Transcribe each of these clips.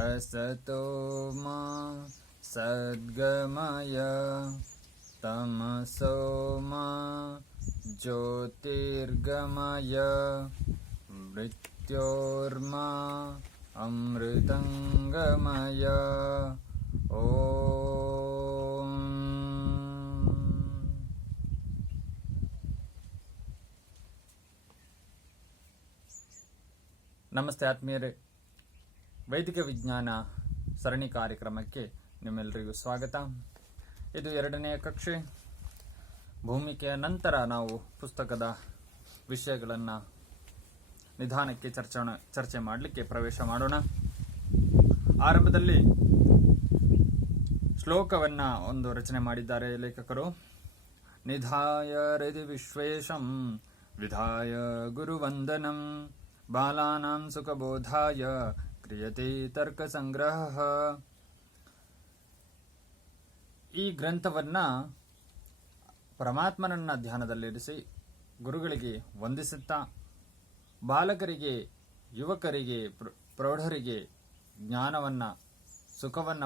असतो मा सद्गमय तमसो मा ज्योतिर्गमय मृत्योर्मा अमृतंगमय ಓಂ. ನಮಸ್ತೆ ಆತ್ಮೀಯರೇ, ವೈದಿಕ ವಿಜ್ಞಾನ ಸರಣಿ ಕಾರ್ಯಕ್ರಮಕ್ಕೆ ನಿಮ್ಮೆಲ್ಲರಿಗೂ ಸ್ವಾಗತ. ಇದು 2ನೇ ಕಕ್ಷೆ. ಭೂಮಿಕೆಯ ನಂತರ ನಾವು ಪುಸ್ತಕದ ವಿಷಯಗಳನ್ನು ನಿಧಾನಕ್ಕೆ ಚರ್ಚೆ ಮಾಡಲಿಕ್ಕೆ ಪ್ರವೇಶ ಮಾಡೋಣ. ಆರಂಭದಲ್ಲಿ ಶ್ಲೋಕವನ್ನ ಒಂದು ರಚನೆ ಮಾಡಿದ್ದಾರೆ ಲೇಖಕರು. ನಿಧಾಯ ಹೃದಿ ವಿಶ್ವೇಶಂ ವಿಧಾಯ ಗುರುವಂದನಂ ಬಾಲಾನಾಂ ಸುಖಬೋಧಾಯ ಕ್ರಿಯತೆ ತರ್ಕ ಸಂಗ್ರಹ. ಈ ಗ್ರಂಥವನ್ನ ಪರಮಾತ್ಮನನ್ನ ಧ್ಯಾನದಲ್ಲಿರಿಸಿ ಗುರುಗಳಿಗೆ ವಂದಿಸುತ್ತಾ ಬಾಲಕರಿಗೆ, ಯುವಕರಿಗೆ, ಪ್ರೌಢರಿಗೆ ಜ್ಞಾನವನ್ನ, ಸುಖವನ್ನ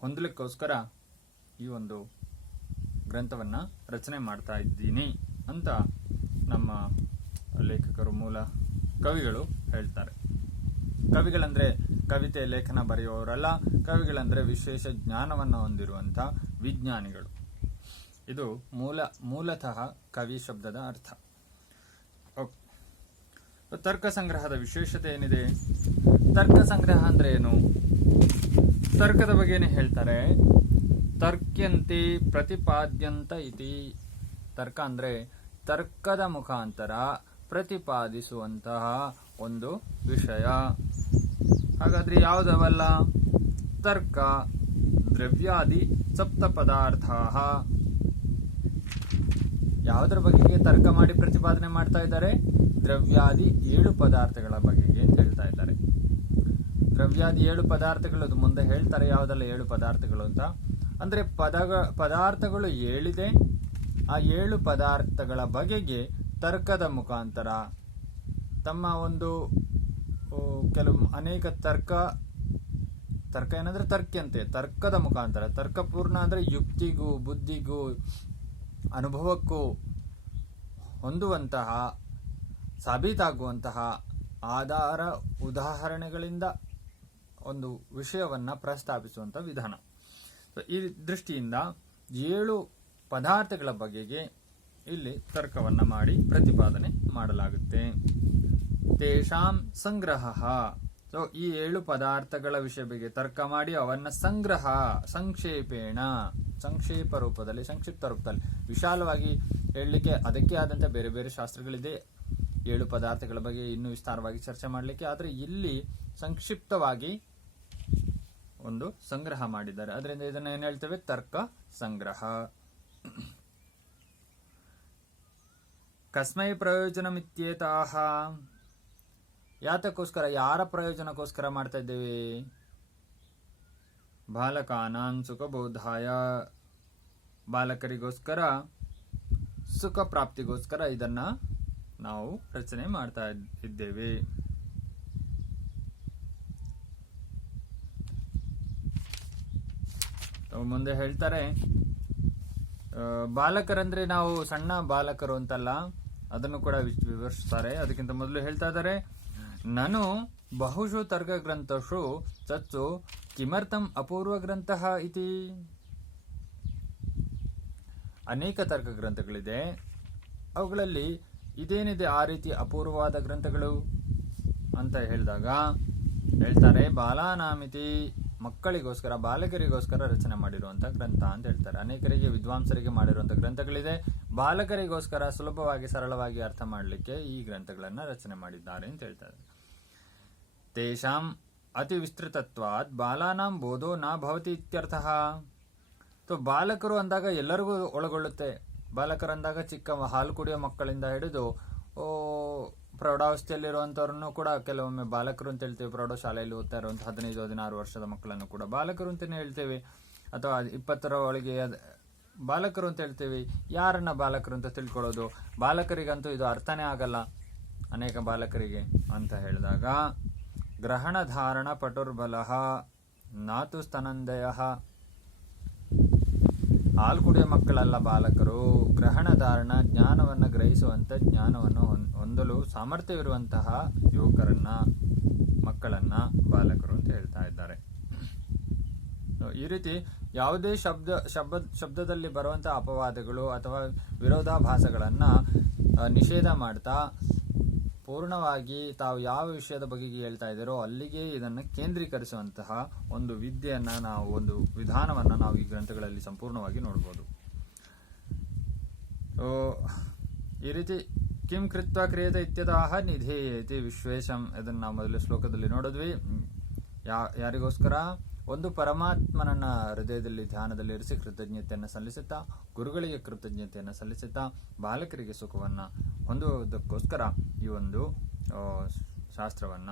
ಹೊಂದಲಿಕ್ಕೋಸ್ಕರ ಈ ಒಂದು ಗ್ರಂಥವನ್ನ ರಚನೆ ಮಾಡ್ತಾ ಇದ್ದೀನಿ ಅಂತ ನಮ್ಮ ಲೇಖಕರು, ಮೂಲ ಕವಿಗಳು ಹೇಳ್ತಾರೆ. ಕವಿಗಳಂದ್ರೆ ಕವಿತೆ ಲೇಖನ ಬರೆಯುವವರಲ್ಲ, ಕವಿಗಳಂದ್ರೆ ವಿಶೇಷ ಜ್ಞಾನವನ್ನು ಹೊಂದಿರುವಂಥ ವಿಜ್ಞಾನಿಗಳು. ಇದು ಮೂಲತಃ ಕವಿ ಶಬ್ದದ ಅರ್ಥ. ತರ್ಕ ಸಂಗ್ರಹದ ವಿಶೇಷತೆ ಏನಿದೆ? ತರ್ಕ ಸಂಗ್ರಹ ಅಂದ್ರೆ ಏನು? ತರ್ಕದ ಬಗ್ಗೆನೇ ಹೇಳ್ತಾರೆ. ತರ್ಕ್ಯಂತೆ ಪ್ರತಿಪಾದ್ಯಂತ ಇತಿ. ತರ್ಕ ಅಂದ್ರೆ ತರ್ಕದ ಮುಖಾಂತರ ಪ್ರತಿಪಾದಿಸುವಂತಹ ಒಂದು ವಿಷಯ. ಹಾಗಾದ್ರೆ ಯಾವುದವಲ್ಲ? ತರ್ಕ, ದ್ರವ್ಯಾದಿ ಸಪ್ತ ಪದಾರ್ಥ. ಯಾವುದರ ಬಗೆಗೆ ತರ್ಕ ಮಾಡಿ ಪ್ರತಿಪಾದನೆ ಮಾಡ್ತಾ ಇದ್ದಾರೆ? ದ್ರವ್ಯಾದಿ 7 ಪದಾರ್ಥಗಳ ಬಗೆಗೆ ಅಂತ ಹೇಳ್ತಾ ಇದ್ದಾರೆ. ದ್ರವ್ಯಾದಿ 7 ಪದಾರ್ಥಗಳು, ಅದು ಮುಂದೆ ಹೇಳ್ತಾರೆ ಯಾವುದೆಲ್ಲ 7 ಪದಾರ್ಥಗಳು ಅಂತ. ಅಂದ್ರೆ ಪದಾರ್ಥಗಳು 7 ಇದೆ. ಆ 7 ಪದಾರ್ಥಗಳ ಬಗೆಗೆ ತರ್ಕದ ಮುಖಾಂತರ ತಮ್ಮ ಒಂದು ಅನೇಕ ತರ್ಕ ಏನಂದ್ರೆ ತರ್ಕ್ಯಂತೆ, ತರ್ಕದ ಮುಖಾಂತರ. ತರ್ಕಪೂರ್ಣ ಅಂದ್ರೆ ಯುಕ್ತಿಗೂ ಬುದ್ಧಿಗೂ ಅನುಭವಕ್ಕೂ ಹೊಂದುವಂತಹ, ಸಾಬೀತಾಗುವಂತಹ ಆಧಾರ ಉದಾಹರಣೆಗಳಿಂದ ಒಂದು ವಿಷಯವನ್ನ ಪ್ರಸ್ತಾಪಿಸುವಂತಹ ವಿಧಾನ. ಈ ದೃಷ್ಟಿಯಿಂದ 7 ಪದಾರ್ಥಗಳ ಬಗೆಗೆ ಇಲ್ಲಿ ತರ್ಕವನ್ನ ಮಾಡಿ ಪ್ರತಿಪಾದನೆ ಮಾಡಲಾಗುತ್ತೆ. ತೇಷಾಂ ಸಂಗ್ರಹ. ಈ 7 ಪದಾರ್ಥಗಳ ವಿಷಯ ಬಗ್ಗೆ ತರ್ಕ ಮಾಡಿ ಅವನ್ನ ಸಂಕ್ಷೇಪೇಣ, ಸಂಕ್ಷೇಪ ರೂಪದಲ್ಲಿ, ಸಂಕ್ಷಿಪ್ತ ರೂಪದಲ್ಲಿ, ವಿಶಾಲವಾಗಿ ಹೇಳಲಿಕ್ಕೆ ಅದಕ್ಕೆ ಆದಂತ ಬೇರೆ ಬೇರೆ ಶಾಸ್ತ್ರಗಳಿದೆ 7 ಪದಾರ್ಥಗಳ ಬಗ್ಗೆ ಇನ್ನೂ ವಿಸ್ತಾರವಾಗಿ ಚರ್ಚೆ ಮಾಡಲಿಕ್ಕೆ. ಆದ್ರೆ ಇಲ್ಲಿ ಸಂಕ್ಷಿಪ್ತವಾಗಿ ಒಂದು ಸಂಗ್ರಹ ಮಾಡಿದ್ದಾರೆ. ಅದರಿಂದ ಇದನ್ನ ಏನ್ ಹೇಳ್ತೇವೆ? ತರ್ಕ ಸಂಗ್ರಹ. ಕಸ್ಮೈ ಪ್ರಯೋಜನಮಿತ್ಯೇತಾಹ. ಯಾತಕ್ಕೋಸ್ಕರ, ಯಾರ ಪ್ರಯೋಜನಕ್ಕೋಸ್ಕರ ಮಾಡ್ತಾ ಇದ್ದೇವೆ? ಬಾಲಕಾನಾಂ ಸುಖಬೋಧಾಯ. ಬಾಲಕರಿಗೋಸ್ಕರ, ಸುಖ ಪ್ರಾಪ್ತಿಗೋಸ್ಕರ ಇದನ್ನ ನಾವು ರಚನೆ ಮಾಡ್ತಾ ಇದ್ದೇವೆ. ಮುಂದೆ ಹೇಳ್ತಾರೆ, ಬಾಲಕರಂದ್ರೆ ನಾವು ಸಣ್ಣ ಬಾಲಕರು ಅಂತಲ್ಲ, ಅದನ್ನು ಕೂಡ ವಿವರಿಸ್ತಾರೆ. ಅದಕ್ಕಿಂತ ಮೊದಲು ಹೇಳ್ತಾ ಇದ್ದಾರೆ, ನಾನು ಬಹುಶು ತರ್ಕ ಗ್ರಂಥಷು ಚಚ್ಚು ಕಿಮರ್ಥಂ ಅಪೂರ್ವ ಗ್ರಂಥ ಇತಿ. ಅನೇಕ ತರ್ಕ ಗ್ರಂಥಗಳಿದೆ, ಅವುಗಳಲ್ಲಿ ಇದೇನಿದೆ ಆ ರೀತಿ ಅಪೂರ್ವವಾದ ಗ್ರಂಥಗಳು ಅಂತ ಹೇಳಿದಾಗ ಹೇಳ್ತಾರೆ, ಬಾಲಾನಾಮಿತಿ, ಮಕ್ಕಳಿಗೋಸ್ಕರ, ಬಾಲಕರಿಗೋಸ್ಕರ ರಚನೆ ಮಾಡಿರುವಂತಹ ಗ್ರಂಥ ಅಂತ ಹೇಳ್ತಾರೆ. ಅನೇಕರಿಗೆ, ವಿದ್ವಾಂಸರಿಗೆ ಮಾಡಿರುವಂತಹ ಗ್ರಂಥಗಳಿದೆ. ಬಾಲಕರಿಗೋಸ್ಕರ ಸುಲಭವಾಗಿ, ಸರಳವಾಗಿ ಅರ್ಥ ಮಾಡಲಿಕ್ಕೆ ಈ ಗ್ರಂಥಗಳನ್ನ ರಚನೆ ಮಾಡಿದ್ದಾರೆ ಅಂತ ಹೇಳ್ತಾರೆ. ತೇಷಾಂ ಅತಿ ವಿಸ್ತೃತತ್ವಾತ್ ಬಾಲಾನಾಂ ಬೋಧೋ ನಾ ಭವತಿ ಇತ್ಯರ್ಥಃ. ಬಾಲಕರು ಅಂದಾಗ ಎಲ್ಲರಿಗೂ ಒಳಗೊಳ್ಳುತ್ತೆ. ಬಾಲಕರಂದಾಗ ಚಿಕ್ಕ ಹಾಲು ಕುಡಿಯೋ ಮಕ್ಕಳಿಂದ ಹಿಡಿದು ಪ್ರೌಢಾವಸ್ಥೆಯಲ್ಲಿರುವಂತವ್ರನ್ನು ಕೂಡ ಕೆಲವೊಮ್ಮೆ ಬಾಲಕರು ಅಂತ ಹೇಳ್ತೇವೆ. ಪ್ರೌಢಶಾಲೆಯಲ್ಲಿ ಓದ್ತಾ ಇರುವಂತ 15-16 ವರ್ಷದ ಮಕ್ಕಳನ್ನು ಕೂಡ ಬಾಲಕರು ಅಂತಾನೆ ಹೇಳ್ತೇವೆ. ಅಥವಾ 20ರ ಒಳಗೆ ಬಾಲಕರು ಅಂತ ಹೇಳ್ತೇವೆ. ಯಾರನ್ನ ಬಾಲಕರು ಅಂತ ತಿಳ್ಕೊಳ್ಳೋದು? ಬಾಲಕರಿಗಂತೂ ಇದು ಅರ್ಥನೇ ಆಗಲ್ಲ, ಅನೇಕ ಬಾಲಕರಿಗೆ ಅಂತ ಹೇಳಿದಾಗ ಗ್ರಹಣಧಾರಣ ಪಟುರ್ಬಲಃ ನಾತು ಸ್ತನಂದಯಃ. ಹಾಲು ಕುಡಿಯೋ ಮಕ್ಕಳಲ್ಲ ಬಾಲಕರು, ಗ್ರಹಣಧಾರಣ ಜ್ಞಾನವನ್ನು ಗ್ರಹಿಸುವಂಥ ಜ್ಞಾನವನ್ನು ಹೊಂದಲು ಸಾಮರ್ಥ್ಯವಿರುವಂತಹ ಯುವಕರನ್ನ, ಮಕ್ಕಳನ್ನ ಬಾಲಕರು ಅಂತ ಹೇಳ್ತಾ ಇದ್ದಾರೆ. ಈ ರೀತಿ ಯಾವುದೇ ಶಬ್ದದಲ್ಲಿ ಬರುವಂತಹ ಅಪವಾದಗಳು ಅಥವಾ ವಿರೋಧಾಭಾಸಗಳನ್ನ ನಿಷೇಧ ಮಾಡ್ತಾ ಪೂರ್ಣವಾಗಿ ತಾವು ಯಾವ ವಿಷಯದ ಬಗ್ಗೆ ಹೇಳ್ತಾ ಇದ್ದಾರೋ ಅಲ್ಲಿಗೆ ಇದನ್ನು ಕೇಂದ್ರೀಕರಿಸುವಂತಹ ಒಂದು ವಿದ್ಯೆಯನ್ನ ನಾವು, ಒಂದು ವಿಧಾನವನ್ನ ನಾವು ಈ ಗ್ರಂಥಗಳಲ್ಲಿ ಸಂಪೂರ್ಣವಾಗಿ ನೋಡಬಹುದು. ಈ ರೀತಿ ಕಿಂ ಕೃತ್ವ ಕ್ರಿಯತೆ ಇತ್ಯತಃ ನಿಧೇಯೇತಿ ವಿಶ್ವೇಶಂ, ಇದನ್ನು ನಾವು ಮೊದಲ ಶ್ಲೋಕದಲ್ಲಿ ನೋಡಿದ್ವಿ. ಯಾರಿಗೋಸ್ಕರ? ಒಂದು ಪರಮಾತ್ಮನನ್ನ ಹೃದಯದಲ್ಲಿ ಧ್ಯಾನದಲ್ಲಿ ಇರಿಸಿ ಕೃತಜ್ಞತೆಯನ್ನು ಸಲ್ಲಿಸುತ್ತಾ, ಗುರುಗಳಿಗೆ ಕೃತಜ್ಞತೆಯನ್ನು ಸಲ್ಲಿಸುತ್ತಾ, ಬಾಲಕರಿಗೆ ಸುಖವನ್ನ ಹೊಂದುವುದಕ್ಕೋಸ್ಕರ ಈ ಒಂದು ಶಾಸ್ತ್ರವನ್ನ,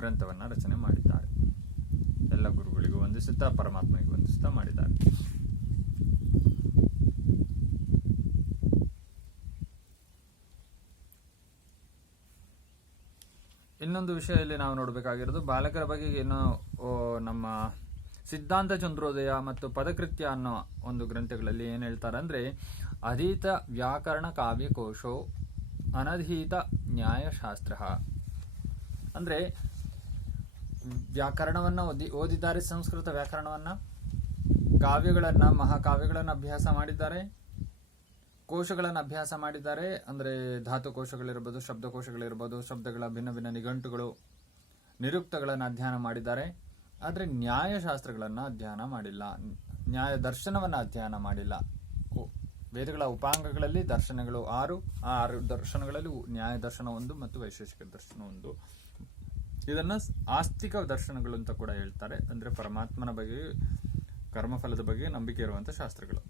ಗ್ರಂಥವನ್ನ ರಚನೆ ಮಾಡಿದ್ದಾರೆ. ಎಲ್ಲ ಗುರುಗಳಿಗೂ ವಂದಿಸುತ್ತಾ, ಪರಮಾತ್ಮನಿಗೂ ವಂದಿಸುತ್ತಾ ಮಾಡಿದ್ದಾರೆ. ಇನ್ನೊಂದು ವಿಷಯ ಇಲ್ಲಿ ನಾವು ನೋಡಬೇಕಾಗಿರೋದು, ಬಾಲಕರ ಬಗ್ಗೆ ಏನು ನಮ್ಮ ಸಿದ್ಧಾಂತ ಚಂದ್ರೋದಯ ಮತ್ತು ಪದಕೃತ್ಯ ಅನ್ನೋ ಒಂದು ಗ್ರಂಥಗಳಲ್ಲಿ ಏನ್ ಹೇಳ್ತಾರೆ ಅಂದ್ರೆ, ಅಧೀತ ವ್ಯಾಕರಣ ಕಾವ್ಯಕೋಶೋ ಅನಧೀತ ನ್ಯಾಯಶಾಸ್ತ್ರ. ಅಂದ್ರೆ ವ್ಯಾಕರಣವನ್ನ ಓದಿದ್ದಾರೆ, ಸಂಸ್ಕೃತ ವ್ಯಾಕರಣವನ್ನ, ಕಾವ್ಯಗಳನ್ನ, ಮಹಾಕಾವ್ಯಗಳನ್ನ ಅಭ್ಯಾಸ ಮಾಡಿದ್ದಾರೆ, ಕೋಶಗಳನ್ನು ಅಭ್ಯಾಸ ಮಾಡಿದ್ದಾರೆ. ಅಂದ್ರೆ ಧಾತುಕೋಶಗಳಿರ್ಬೋದು, ಶಬ್ದಕೋಶಗಳಿರ್ಬೋದು, ಶಬ್ದಗಳ ಭಿನ್ನ ಭಿನ್ನ ನಿಘಂಟುಗಳು, ನಿರುಕ್ತಗಳನ್ನು ಅಧ್ಯಯನ ಮಾಡಿದ್ದಾರೆ. ಆದರೆ ನ್ಯಾಯಶಾಸ್ತ್ರಗಳನ್ನು ಅಧ್ಯಯನ ಮಾಡಿಲ್ಲ, ನ್ಯಾಯ ದರ್ಶನವನ್ನು ಅಧ್ಯಯನ ಮಾಡಿಲ್ಲ. ವೇದಗಳ ಉಪಾಂಗಗಳಲ್ಲಿ ದರ್ಶನಗಳು 6, ಆ 6 ದರ್ಶನಗಳಲ್ಲಿ ನ್ಯಾಯ ದರ್ಶನ 1 ಮತ್ತು ವೈಶೇಷಿಕ ದರ್ಶನ 1. ಇದನ್ನ ಆಸ್ತಿಕ ದರ್ಶನಗಳು ಅಂತ ಕೂಡ ಹೇಳ್ತಾರೆ. ಅಂದ್ರೆ ಪರಮಾತ್ಮನ ಬಗ್ಗೆ, ಕರ್ಮಫಲದ ಬಗ್ಗೆ ನಂಬಿಕೆ ಇರುವಂತ ಶಾಸ್ತ್ರಗಳು.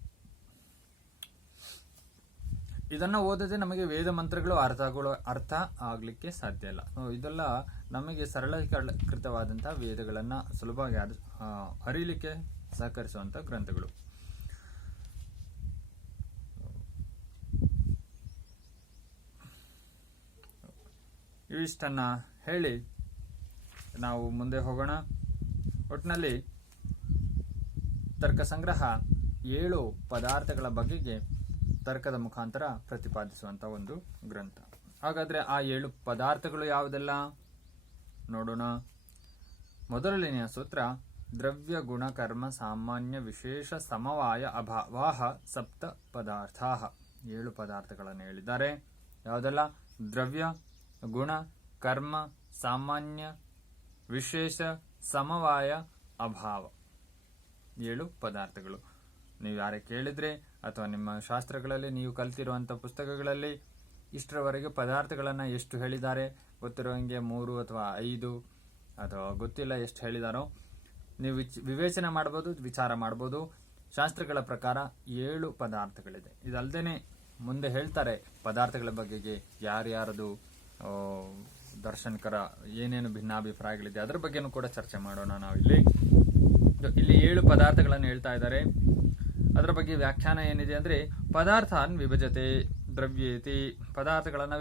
ಇದನ್ನ ಓದದೆ ನಮಗೆ ವೇದ ಮಂತ್ರಗಳು ಅರ್ಥ ಆಗ್ಲಿಕ್ಕೆ ಸಾಧ್ಯ ಇಲ್ಲ. ಇದೆಲ್ಲ ನಮಗೆ ಸರಳೀಕೃತವಾದಂತಹ ವೇದಗಳನ್ನ ಸುಲಭವಾಗಿ ಅರಿಯಲಿಕ್ಕೆ ಸಹಕರಿಸುವಂತಹ ಗ್ರಂಥಗಳು. ಇಷ್ಟನ್ನ ಹೇಳಿ ನಾವು ಮುಂದೆ ಹೋಗೋಣ. ಒಟ್ಟಿನಲ್ಲಿ ತರ್ಕ ಸಂಗ್ರಹ 7 ಪದಾರ್ಥಗಳ ಬಗೆಗೆ ತರ್ಕದ ಮುಖಾಂತರ ಪ್ರತಿಪಾದಿಸುವಂತ ಒಂದು ಗ್ರಂಥ. ಹಾಗಾದ್ರೆ ಆ 7 ಪದಾರ್ಥಗಳು ಯಾವುದೆಲ್ಲ ನೋಡೋಣ. ಮೊದಲನೆಯ ಸೂತ್ರ, ದ್ರವ್ಯ ಗುಣ ಕರ್ಮ ಸಾಮಾನ್ಯ ವಿಶೇಷ ಸಮವಾಯ ಅಭಾವಾಹ ಸಪ್ತ ಪದಾರ್ಥ. 7 ಪದಾರ್ಥಗಳನ್ನು ಹೇಳಿದ್ದಾರೆ. ಯಾವುದೆಲ್ಲ? ದ್ರವ್ಯ, ಗುಣ, ಕರ್ಮ, ಸಾಮಾನ್ಯ, ವಿಶೇಷ, ಸಮವಾಯ, ಅಭಾವ. 7 ಪದಾರ್ಥಗಳು. ನೀವು ಯಾರೇ ಕೇಳಿದ್ರೆ ಅಥವಾ ನಿಮ್ಮ ಶಾಸ್ತ್ರಗಳಲ್ಲಿ ನೀವು ಕಲ್ತಿರುವಂಥ ಪುಸ್ತಕಗಳಲ್ಲಿ ಇಷ್ಟರವರೆಗೆ ಪದಾರ್ಥಗಳನ್ನು ಎಷ್ಟು ಹೇಳಿದ್ದಾರೆ ಗೊತ್ತಿರೋಂಗೆ 3 ಅಥವಾ 5 ಅಥವಾ ಗೊತ್ತಿಲ್ಲ ಎಷ್ಟು ಹೇಳಿದಾರೋ ನೀವು ವಿವೇಚನೆ ಮಾಡ್ಬೋದು, ವಿಚಾರ ಮಾಡ್ಬೋದು. ಶಾಸ್ತ್ರಗಳ ಪ್ರಕಾರ 7 ಪದಾರ್ಥಗಳಿದೆ. ಇದಲ್ದೇನೆ ಮುಂದೆ ಹೇಳ್ತಾರೆ ಪದಾರ್ಥಗಳ ಬಗೆಗೆ ಯಾರ್ಯಾರದು ದರ್ಶನಕರ ಏನೇನು ಭಿನ್ನಾಭಿಪ್ರಾಯಗಳಿದೆ ಅದರ ಬಗ್ಗೆನೂ ಕೂಡ ಚರ್ಚೆ ಮಾಡೋಣ. ನಾವಿಲ್ಲಿ 7 ಪದಾರ್ಥಗಳನ್ನು ಹೇಳ್ತಾ ಇದ್ದಾರೆ. ಅದರ ಬಗ್ಗೆ ವ್ಯಾಖ್ಯಾನ ಏನಿದೆ ಅಂದ್ರೆ, ಪದಾರ್ಥಾನ್ ವಿಭಜತೆ ದ್ರವ್ಯೇತಿ, ಪದಾರ್ಥಗಳನ್ನು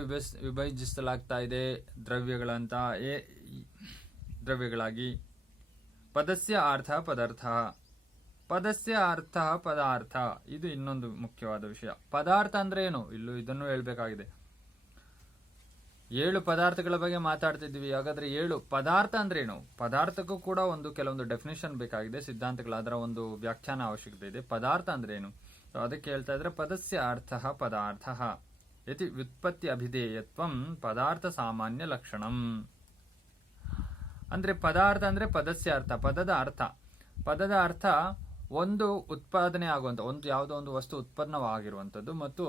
ವಿಭಜಿಸಲಾಗ್ತಾ ಇದೆ ದ್ರವ್ಯಗಳಾಗಿ. ಪದಸ್ಯ ಅರ್ಥ ಪದಾರ್ಥ, ಪದಸ್ಯ ಅರ್ಥ ಪದಾರ್ಥ. ಇದು ಇನ್ನೊಂದು ಮುಖ್ಯವಾದ ವಿಷಯ. ಪದಾರ್ಥ ಅಂದ್ರೆ ಏನು, ಇದನ್ನು ಹೇಳ್ಬೇಕಾಗಿದೆ. 7 ಪದಾರ್ಥಗಳ ಬಗ್ಗೆ ಮಾತಾಡ್ತಿದ್ವಿ. ಹಾಗಾದ್ರೆ 7 ಪದಾರ್ಥ ಅಂದ್ರೆ ಏನು? ಪದಾರ್ಥಕ್ಕೂ ಕೂಡ ಕೆಲವೊಂದು ಡೆಫಿನೇಷನ್ ಬೇಕಾಗಿದೆ, ಸಿದ್ಧಾಂತಗಳ ಅದರ ಒಂದು ವ್ಯಾಖ್ಯಾನ ಅವಶ್ಯಕತೆ ಇದೆ. ಪದಾರ್ಥ ಅಂದ್ರೆ ಏನು? ಅದಕ್ಕೆ ಹೇಳ್ತಾ ಇದ್ರೆ, ಪದಸ್ಯ ಅರ್ಥ ಪದಾರ್ಥ ಯತಿ ವ್ಯುತ್ಪತ್ತಿ ಅಭಿಧೇಯತ್ವಂ ಪದಾರ್ಥ ಸಾಮಾನ್ಯ ಲಕ್ಷಣಂ. ಅಂದ್ರೆ ಪದಾರ್ಥ ಅಂದ್ರೆ ಪದಸ್ಯ ಅರ್ಥ, ಪದದ ಅರ್ಥ ಒಂದು ಉತ್ಪಾದನೆ ಆಗುವಂತ ಯಾವುದೋ ಒಂದು ವಸ್ತು ಉತ್ಪನ್ನವಾಗಿರುವಂತದ್ದು, ಮತ್ತು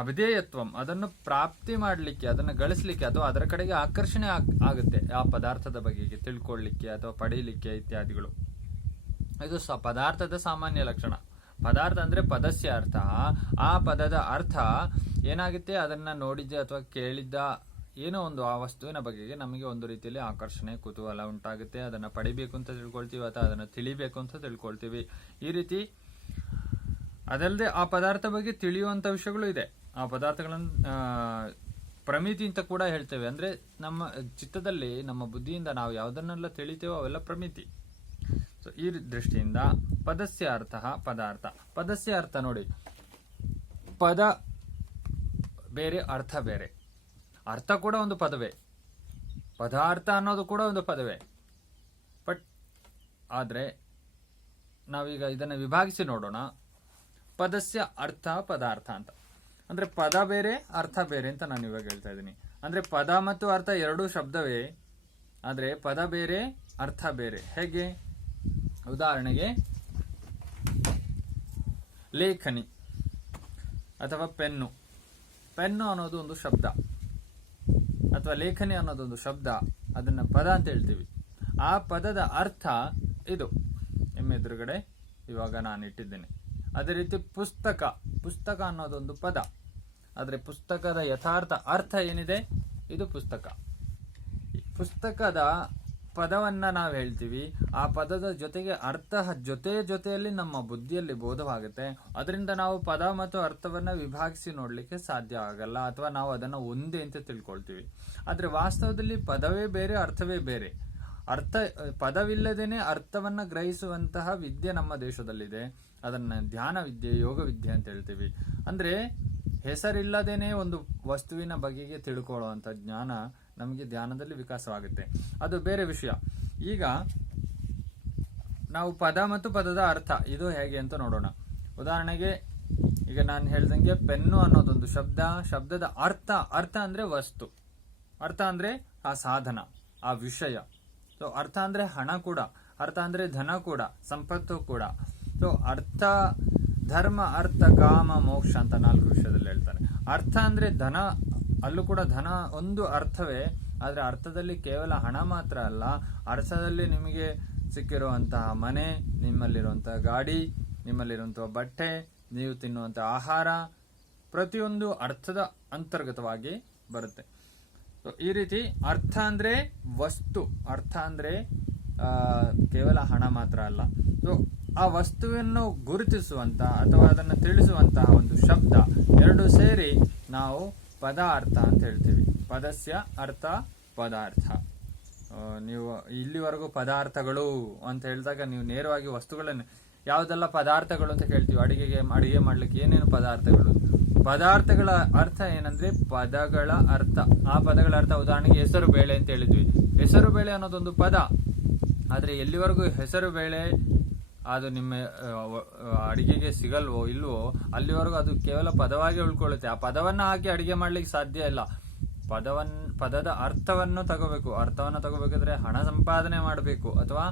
ಅಭಿಧೇಯತ್ವಂ ಅದನ್ನು ಪ್ರಾಪ್ತಿ ಮಾಡಲಿಕ್ಕೆ, ಅದನ್ನು ಗಳಿಸಲಿಕ್ಕೆ ಅಥವಾ ಅದರ ಕಡೆಗೆ ಆಕರ್ಷಣೆ ಆಗುತ್ತೆ ಆ ಪದಾರ್ಥದ ಬಗೆಗೆ ತಿಳ್ಕೊಳ್ಳಿಕ್ಕೆ ಅಥವಾ ಪಡೆಯಲಿಕ್ಕೆ ಇತ್ಯಾದಿಗಳು. ಇದು ಪದಾರ್ಥದ ಸಾಮಾನ್ಯ ಲಕ್ಷಣ. ಪದಾರ್ಥ ಅಂದ್ರೆ ಪದಸ್ಯ ಅರ್ಥ. ಆ ಪದದ ಅರ್ಥ ಏನಾಗುತ್ತೆ, ಅದನ್ನ ನೋಡಿದ್ದೆ ಅಥವಾ ಕೇಳಿದ್ದ ಏನೋ ಒಂದು ಆ ವಸ್ತುವಿನ ಬಗೆಗೆ ನಮಗೆ ಒಂದು ರೀತಿಯಲ್ಲಿ ಆಕರ್ಷಣೆ, ಕುತೂಹಲ ಉಂಟಾಗುತ್ತೆ. ಅದನ್ನ ಪಡಿಬೇಕು ಅಂತ ತಿಳ್ಕೊಳ್ತೀವಿ ಅಥವಾ ಅದನ್ನು ತಿಳಿಬೇಕು ಅಂತ ತಿಳ್ಕೊಳ್ತೀವಿ. ಈ ರೀತಿ ಅದಲ್ಲದೆ ಆ ಪದಾರ್ಥ ಬಗ್ಗೆ ತಿಳಿಯುವಂತ ವಿಷಯಗಳು ಇದೆ. ಆ ಪದಾರ್ಥಗಳನ್ನು ಪ್ರಮಿತಿ ಅಂತ ಕೂಡ ಹೇಳ್ತೇವೆ. ಅಂದ್ರೆ ನಮ್ಮ ಚಿತ್ತದಲ್ಲಿ, ನಮ್ಮ ಬುದ್ಧಿಯಿಂದ ನಾವು ಯಾವುದನ್ನೆಲ್ಲ ತಿಳಿತೇವೋ ಅವೆಲ್ಲ ಪ್ರಮಿತಿ. ಸೊ ಈ ದೃಷ್ಟಿಯಿಂದ ಪದಸ್ಯ ಅರ್ಥ ಪದಾರ್ಥ. ಪದಸ್ಯ ಅರ್ಥ ನೋಡಿ, ಪದ ಬೇರೆ, ಅರ್ಥ ಬೇರೆ. ಅರ್ಥ ಕೂಡ ಒಂದು ಪದವೇ, ಪದಾರ್ಥ ಅನ್ನೋದು ಕೂಡ ಒಂದು ಪದವೇ. ಬಟ್ ಆದರೆ ನಾವೀಗ ಇದನ್ನು ವಿಭಾಗಿಸಿ ನೋಡೋಣ. ಪದಸ್ಯ ಅರ್ಥ ಪದಾರ್ಥ ಅಂತ ಅಂದ್ರೆ ಪದ ಬೇರೆ, ಅರ್ಥ ಬೇರೆ ಅಂತ ನಾನು ಇವಾಗ ಹೇಳ್ತಾ ಇದ್ದೀನಿ. ಅಂದ್ರೆ ಪದ ಮತ್ತು ಅರ್ಥ ಎರಡೂ ಶಬ್ದವೇ, ಆದ್ರೆ ಪದ ಬೇರೆ, ಅರ್ಥ ಬೇರೆ. ಹೇಗೆ? ಉದಾಹರಣೆಗೆ ಲೇಖನಿ ಅಥವಾ ಪೆನ್ನು. ಪೆನ್ನು ಅನ್ನೋದು ಒಂದು ಶಬ್ದ, ಅಥವಾ ಲೇಖನಿ ಅನ್ನೋದೊಂದು ಶಬ್ದ, ಅದನ್ನ ಪದ ಅಂತ ಹೇಳ್ತೀವಿ. ಆ ಪದದ ಅರ್ಥ ಇದು ನಿಮ್ಮ ಎದುರುಗಡೆ ಇವಾಗ ನಾನು ಇಟ್ಟಿದ್ದೇನೆ. ಅದೇ ರೀತಿ ಪುಸ್ತಕ, ಪುಸ್ತಕ ಅನ್ನೋದೊಂದು ಪದ, ಆದರೆ ಪುಸ್ತಕದ ಯಥಾರ್ಥ ಅರ್ಥ ಏನಿದೆ? ಇದು ಪುಸ್ತಕ. ಪುಸ್ತಕದ ಪದವನ್ನ ನಾವು ಹೇಳ್ತೀವಿ, ಆ ಪದದ ಜೊತೆಗೆ ಅರ್ಥ ಜೊತೆಯಲ್ಲಿ ನಮ್ಮ ಬುದ್ಧಿಯಲ್ಲಿ ಬೋಧವಾಗುತ್ತೆ. ಅದರಿಂದ ನಾವು ಪದ ಮತ್ತು ಅರ್ಥವನ್ನ ವಿಭಾಗಿಸಿ ನೋಡ್ಲಿಕ್ಕೆ ಸಾಧ್ಯ ಆಗಲ್ಲ, ಅಥವಾ ನಾವು ಅದನ್ನ ಒಂದೇ ಅಂತ ತಿಳ್ಕೊಳ್ತೀವಿ. ಆದ್ರೆ ವಾಸ್ತವದಲ್ಲಿ ಪದವೇ ಬೇರೆ, ಅರ್ಥವೇ ಬೇರೆ. ಪದವಿಲ್ಲದೇನೆ ಅರ್ಥವನ್ನ ಗ್ರಹಿಸುವಂತಹ ವಿದ್ಯೆ ನಮ್ಮ ದೇಶದಲ್ಲಿದೆ. ಅದನ್ನ ಧ್ಯಾನ ವಿದ್ಯೆ, ಯೋಗ ವಿದ್ಯೆ ಅಂತ ಹೇಳ್ತೀವಿ. ಅಂದ್ರೆ ಹೆಸರಿಲ್ಲದೇನೆ ಒಂದು ವಸ್ತುವಿನ ಬಗೆಗೆ ತಿಳ್ಕೊಳ್ಳುವಂತ ಜ್ಞಾನ ನಮಗೆ ಧ್ಯಾನದಲ್ಲಿ ವಿಕಾಸವಾಗುತ್ತೆ. ಅದು ಬೇರೆ ವಿಷಯ. ಈಗ ನಾವು ಪದ ಮತ್ತು ಪದದ ಅರ್ಥ ಇದು ಹೇಗೆ ಅಂತ ನೋಡೋಣ. ಉದಾಹರಣೆಗೆ ಈಗ ನಾನು ಹೇಳ್ದಂಗೆ ಪೆನ್ನು ಅನ್ನೋದೊಂದು ಶಬ್ದ, ಶಬ್ದದ ಅರ್ಥ ಅಂದ್ರೆ ವಸ್ತು, ಅರ್ಥ ಅಂದ್ರೆ ಆ ಸಾಧನ, ಆ ವಿಷಯ. ಸೊ ಅರ್ಥ ಅಂದ್ರೆ ಹಣ ಕೂಡ, ಅರ್ಥ ಅಂದ್ರೆ ಧನ ಕೂಡ, ಸಂಪತ್ತು ಕೂಡ. ಸೊ ಅರ್ಥ, ಧರ್ಮ, ಅರ್ಥ, ಕಾಮ, ಮೋಕ್ಷ ಅಂತ 4 ವಿಷಯದಲ್ಲಿ ಹೇಳ್ತಾರೆ. ಅರ್ಥ ಅಂದ್ರೆ ಧನ, ಅಲ್ಲೂ ಕೂಡ ಧನ ಒಂದು ಅರ್ಥವೇ. ಆದ್ರೆ ಅರ್ಥದಲ್ಲಿ ಕೇವಲ ಹಣ ಮಾತ್ರ ಅಲ್ಲ, ಅರ್ಥದಲ್ಲಿ ನಿಮಗೆ ಸಿಕ್ಕಿರುವಂತಹ ಮನೆ, ನಿಮ್ಮಲ್ಲಿರುವಂತಹ ಗಾಡಿ, ನಿಮ್ಮಲ್ಲಿರುವಂತಹ ಬಟ್ಟೆ, ನೀವು ತಿನ್ನುವಂತಹ ಆಹಾರ, ಪ್ರತಿಯೊಂದು ಅರ್ಥದ ಅಂತರ್ಗತವಾಗಿ ಬರುತ್ತೆ. ಈ ರೀತಿ ಅರ್ಥ ಅಂದ್ರೆ ವಸ್ತು, ಅರ್ಥ ಅಂದ್ರೆ ಕೇವಲ ಹಣ ಮಾತ್ರ ಅಲ್ಲ. ಸೊ ಆ ವಸ್ತುವನ್ನು ಗುರುತಿಸುವಂತ ಅಥವಾ ಅದನ್ನು ತಿಳಿಸುವಂತಹ ಒಂದು ಶಬ್ದ, ಎರಡು ಸೇರಿ ನಾವು ಪದಾರ್ಥ ಅಂತ ಹೇಳ್ತೀವಿ. ಪದಸ್ಯ ಅರ್ಥ ಪದಾರ್ಥ. ನೀವು ಇಲ್ಲಿವರೆಗೂ ಪದಾರ್ಥಗಳು ಅಂತ ಹೇಳಿದಾಗ ನೀವು ನೇರವಾಗಿ ವಸ್ತುಗಳನ್ನು, ಯಾವುದೆಲ್ಲ ಪದಾರ್ಥಗಳು ಅಂತ ಕೇಳ್ತೀವಿ. ಅಡಿಗೆ ಮಾಡ್ಲಿಕ್ಕೆ ಏನೇನು ಪದಾರ್ಥಗಳು? ಪದಾರ್ಥಗಳ ಅರ್ಥ ಏನಂದ್ರೆ ಪದಗಳ ಅರ್ಥ. ಆ ಪದಗಳ ಅರ್ಥ ಉದಾಹರಣೆಗೆ ಹೆಸರು ಬೇಳೆ ಅಂತ ಹೇಳಿದ್ವಿ. ಹೆಸರು ಬೇಳೆ ಅನ್ನೋದೊಂದು ಪದ, ಆದ್ರೆ ಎಲ್ಲಿವರೆಗೂ ಹೆಸರು ಬೇಳೆ ಅದು ನಿಮ್ಮ ಅಡಿಗೆಗೆ ಸಿಗಲ್ವೋ ಇಲ್ವೋ ಅಲ್ಲಿವರೆಗೂ ಅದು ಕೇವಲ ಪದವಾಗಿ ಉಳ್ಕೊಳ್ಳುತ್ತೆ. ಆ ಪದವನ್ನ ಹಾಕಿ ಅಡಿಗೆ ಮಾಡ್ಲಿಕ್ಕೆ ಸಾಧ್ಯ ಇಲ್ಲ. ಪದದ ಅರ್ಥವನ್ನು ತಗೋಬೇಕಾದ್ರೆ ಹಣ ಸಂಪಾದನೆ ಮಾಡಬೇಕು, ಅಥವಾ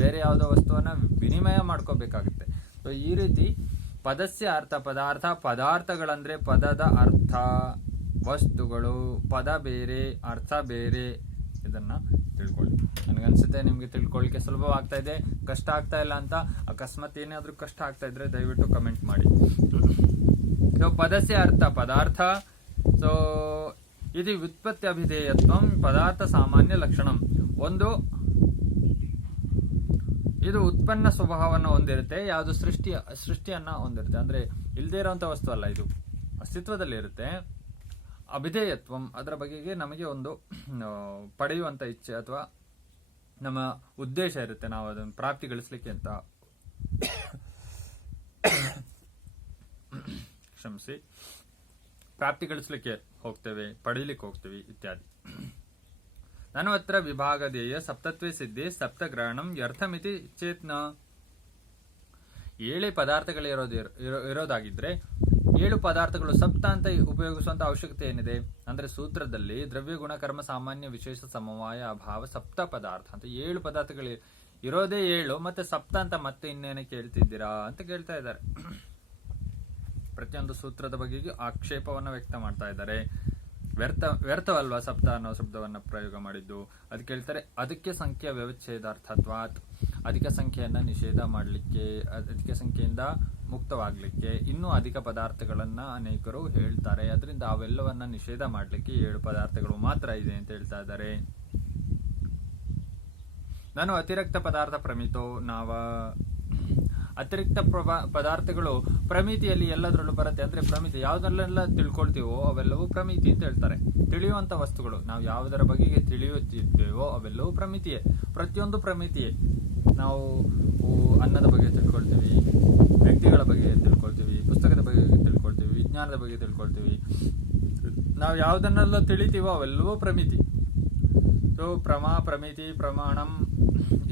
ಬೇರೆ ಯಾವುದೋ ವಸ್ತುವನ್ನ ವಿನಿಮಯ ಮಾಡ್ಕೋಬೇಕಾಗುತ್ತೆ. ಸೊ ಈ ರೀತಿ ಪದಸ್ಯ ಅರ್ಥ ಪದಾರ್ಥ. ಪದಾರ್ಥಗಳಂದ್ರೆ ಪದದ ಅರ್ಥ, ವಸ್ತುಗಳು. ಪದ ಬೇರೆ, ಅರ್ಥ ಬೇರೆ. ಇದನ್ನ ತಿಳ್ಕೊಳ್ಳಿ. ನನಗನ್ಸುತ್ತೆ ನಿಮ್ಗೆ ತಿಳ್ಕೊಳ್ಳಿಕ್ಕೆ ಸುಲಭವಾಗ್ತಾ ಇದೆ, ಕಷ್ಟ ಆಗ್ತಾ ಇಲ್ಲ ಅಂತ. ಅಕಸ್ಮಾತ್ ಏನಾದ್ರೂ ಕಷ್ಟ ಆಗ್ತಾ ಇದ್ರೆ ದಯವಿಟ್ಟು ಕಮೆಂಟ್ ಮಾಡಿ. ಸೊ ಪದಸ್ಯ ಅರ್ಥ ಪದಾರ್ಥ. ಸೊ ಇದು ವ್ಯುತ್ಪತ್ತಿ ಅಭಿಧೇಯತ್ವ ಪದಾರ್ಥ ಸಾಮಾನ್ಯ ಲಕ್ಷಣಂ. ಇದು ಉತ್ಪನ್ನ ಸ್ವಭಾವವನ್ನು ಹೊಂದಿರುತ್ತೆ. ಯಾವುದು ಸೃಷ್ಟಿಯನ್ನ ಹೊಂದಿರುತ್ತೆ. ಅಂದ್ರೆ ಇಲ್ಲದೆ ಇರುವಂತಹ ವಸ್ತು ಅಲ್ಲ, ಇದು ಅಸ್ತಿತ್ವದಲ್ಲಿ ಇರುತ್ತೆ. ಅಭಿಧೇಯತ್ವ, ಅದರ ಬಗೆಗೆ ನಮಗೆ ಒಂದು ಪಡೆಯುವಂತ ಇಚ್ಛೆ ಅಥವಾ ನಮ್ಮ ಉದ್ದೇಶ ಇರುತ್ತೆ. ನಾವು ಅದನ್ನು ಪ್ರಾಪ್ತಿಗಳಿಸ್ಲಿಕ್ಕೆ ಅಂತ ಕ್ಷಮಿಸಿ, ಪ್ರಾಪ್ತಿಗಳಿಸ್ಲಿಕ್ಕೆ ಹೋಗ್ತೇವೆ, ಪಡೀಲಿಕ್ಕೆ ಹೋಗ್ತೇವೆ ಇತ್ಯಾದಿ. ನನ್ವತ್ರ ವಿಭಾಗದೇಯ ಸಪ್ತತ್ವೇ ಸಿದ್ಧಿ ಸಪ್ತಗ್ರಹಣಂ ಯರ್ಥಮಿತಿ ಚೇತ್ನ. 7 ಪದಾರ್ಥಗಳಿರೋದಾಗಿದ್ರೆ 7 ಪದಾರ್ಥಗಳು ಸಪ್ತ ಅಂತ ಉಪಯೋಗಿಸುವಂತ ಅವಶ್ಯಕತೆ ಏನಿದೆ? ಅಂದ್ರೆ ಸೂತ್ರದಲ್ಲಿ ದ್ರವ್ಯ ಗುಣ ಕರ್ಮ ಸಾಮಾನ್ಯ ವಿಶೇಷ ಸಮವಾಯ ಅಭಾವ ಸಪ್ತ ಪದಾರ್ಥ ಅಂತ 7 ಪದಾರ್ಥಗಳು ಇರೋದೇ 7, ಮತ್ತೆ ಸಪ್ತ ಅಂತ ಮತ್ತೆ ಇನ್ನೇನೆ ಕೇಳ್ತಿದ್ದೀರಾ ಅಂತ ಕೇಳ್ತಾ ಇದ್ದಾರೆ. ಪ್ರತಿಯೊಂದು ಸೂತ್ರದ ಬಗೆಗೆ ಆಕ್ಷೇಪವನ್ನ ವ್ಯಕ್ತ ಮಾಡ್ತಾ ಇದ್ದಾರೆ. ವ್ಯರ್ಥವಲ್ವಾ ಸಪ್ತ ಅನ್ನೋ ಶಬ್ದವನ್ನ ಪ್ರಯೋಗ ಮಾಡಿದ್ದು? ಅದಕ್ಕೆ ಹೇಳ್ತಾರೆ ಅದಕ್ಕೆ ಸಂಖ್ಯೆ ವ್ಯವಚ್ಛೇದಾರ್ಥತ್ವಾತ್. ಅಧಿಕ ಸಂಖ್ಯೆಯನ್ನ ನಿಷೇಧ ಮಾಡಲಿಕ್ಕೆ, ಅಧಿಕ ಸಂಖ್ಯೆಯಿಂದ ಮುಕ್ತವಾಗ್ಲಿಕ್ಕೆ ಇನ್ನೂ ಅಧಿಕ ಪದಾರ್ಥಗಳನ್ನ ಅನೇಕರು ಹೇಳ್ತಾರೆ. ಅದರಿಂದ ಅವೆಲ್ಲವನ್ನ ನಿಷೇಧ ಮಾಡಲಿಕ್ಕೆ 7 ಪದಾರ್ಥಗಳು ಮಾತ್ರ ಇದೆ ಅಂತ ಹೇಳ್ತಾ ಇದ್ದಾರೆ. ನಾನು ಅತಿರಿಕ್ತ ಪದಾರ್ಥ ಪ್ರಮಿತೋ ನಾವ. ಅತಿರಿಕ್ತ ಪದಾರ್ಥಗಳು ಪ್ರಮಿತಿಯಲ್ಲಿ ಎಲ್ಲದರಲ್ಲೂ ಬರುತ್ತೆ. ಅಂದ್ರೆ ಪ್ರಮಿತಿ ಯಾವ್ದಲ್ಲೆಲ್ಲ ತಿಳ್ಕೊಳ್ತೀವೋ ಅವೆಲ್ಲವೂ ಪ್ರಮಿತಿ ಅಂತ ಹೇಳ್ತಾರೆ. ತಿಳಿಯುವಂತ ವಸ್ತುಗಳು ನಾವು ಯಾವುದರ ಬಗೆಗೆ ತಿಳಿಯುತ್ತಿದ್ದೇವೋ ಅವೆಲ್ಲವೂ ಪ್ರಮಿತಿಯೇ. ಪ್ರತಿಯೊಂದು ಪ್ರಮಿತಿಯೇ. ನಾವು ಅನ್ನದ ಬಗ್ಗೆ ತಿಳ್ಕೊಳ್ತೀವಿ, ವ್ಯಕ್ತಿಗಳ ಬಗ್ಗೆ ತಿಳ್ಕೊಳ್ತೀವಿ, ಪುಸ್ತಕದ ಬಗ್ಗೆ ತಿಳ್ಕೊಳ್ತೀವಿ, ವಿಜ್ಞಾನದ ಬಗ್ಗೆ ತಿಳ್ಕೊಳ್ತೀವಿ. ನಾವು ಯಾವುದನ್ನೆಲ್ಲ ತಿಳಿತೀವೋ ಅವೆಲ್ಲವೂ ಪ್ರಮಿತಿ. ಸೊ ಪ್ರಮಿತಿ, ಪ್ರಮಾಣಂ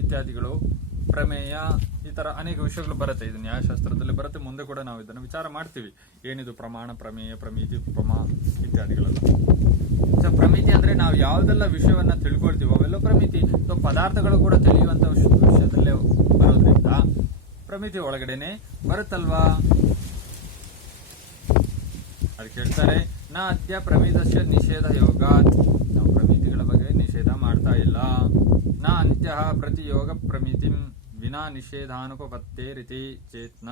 ಇತ್ಯಾದಿಗಳು, ಪ್ರಮೇಯ, ಈ ತರ ಅನೇಕ ವಿಷಯಗಳು ಬರುತ್ತೆ. ಇದು ನ್ಯಾಯಶಾಸ್ತ್ರದಲ್ಲಿ ಬರುತ್ತೆ. ಮುಂದೆ ಕೂಡ ನಾವು ಇದನ್ನು ವಿಚಾರ ಮಾಡ್ತೀವಿ. ಏನಿದು ಪ್ರಮಾಣ, ಪ್ರಮೇಯ, ಪ್ರಮಿತಿ, ಇತ್ಯಾದಿಗಳೆಲ್ಲ. ಸೊ ಪ್ರಮಿತಿ ಅಂದ್ರೆ ನಾವು ಯಾವ್ದೆಲ್ಲ ವಿಷಯವನ್ನ ತಿಳ್ಕೊಳ್ತೀವೋ ಅವೆಲ್ಲ ಪ್ರಮಿತಿ. ಸೊ ಪದಾರ್ಥಗಳು ಕೂಡ ತಿಳಿಯುವಂತ ವಿಷಯದಲ್ಲೇ ಬರೋದ್ರಿಂದ ಪ್ರಮಿತಿ ಒಳಗಡೆನೆ ಬರುತ್ತಲ್ವಾ. ಅದಕ್ಕೆ ಹೇಳ್ತಾರೆ ನಾ ಅದ್ಯ ಪ್ರಮಿತಸ್ಯ ನಿಷೇಧ ಯೋಗಾತ್. ನಾವು ಪ್ರಮಿತಿಗಳ ಬಗ್ಗೆ ನಿಷೇಧ ಮಾಡ್ತಾ ಇಲ್ಲ. ನಾ ಅಂತ್ಯ ಪ್ರತಿ ಯೋಗ ಪ್ರಮಿತಿಂ ವಿನಾ ನಿಷೇಧಾನುಪತ್ತೇ ರೀತಿ ಚೇತ್ನ.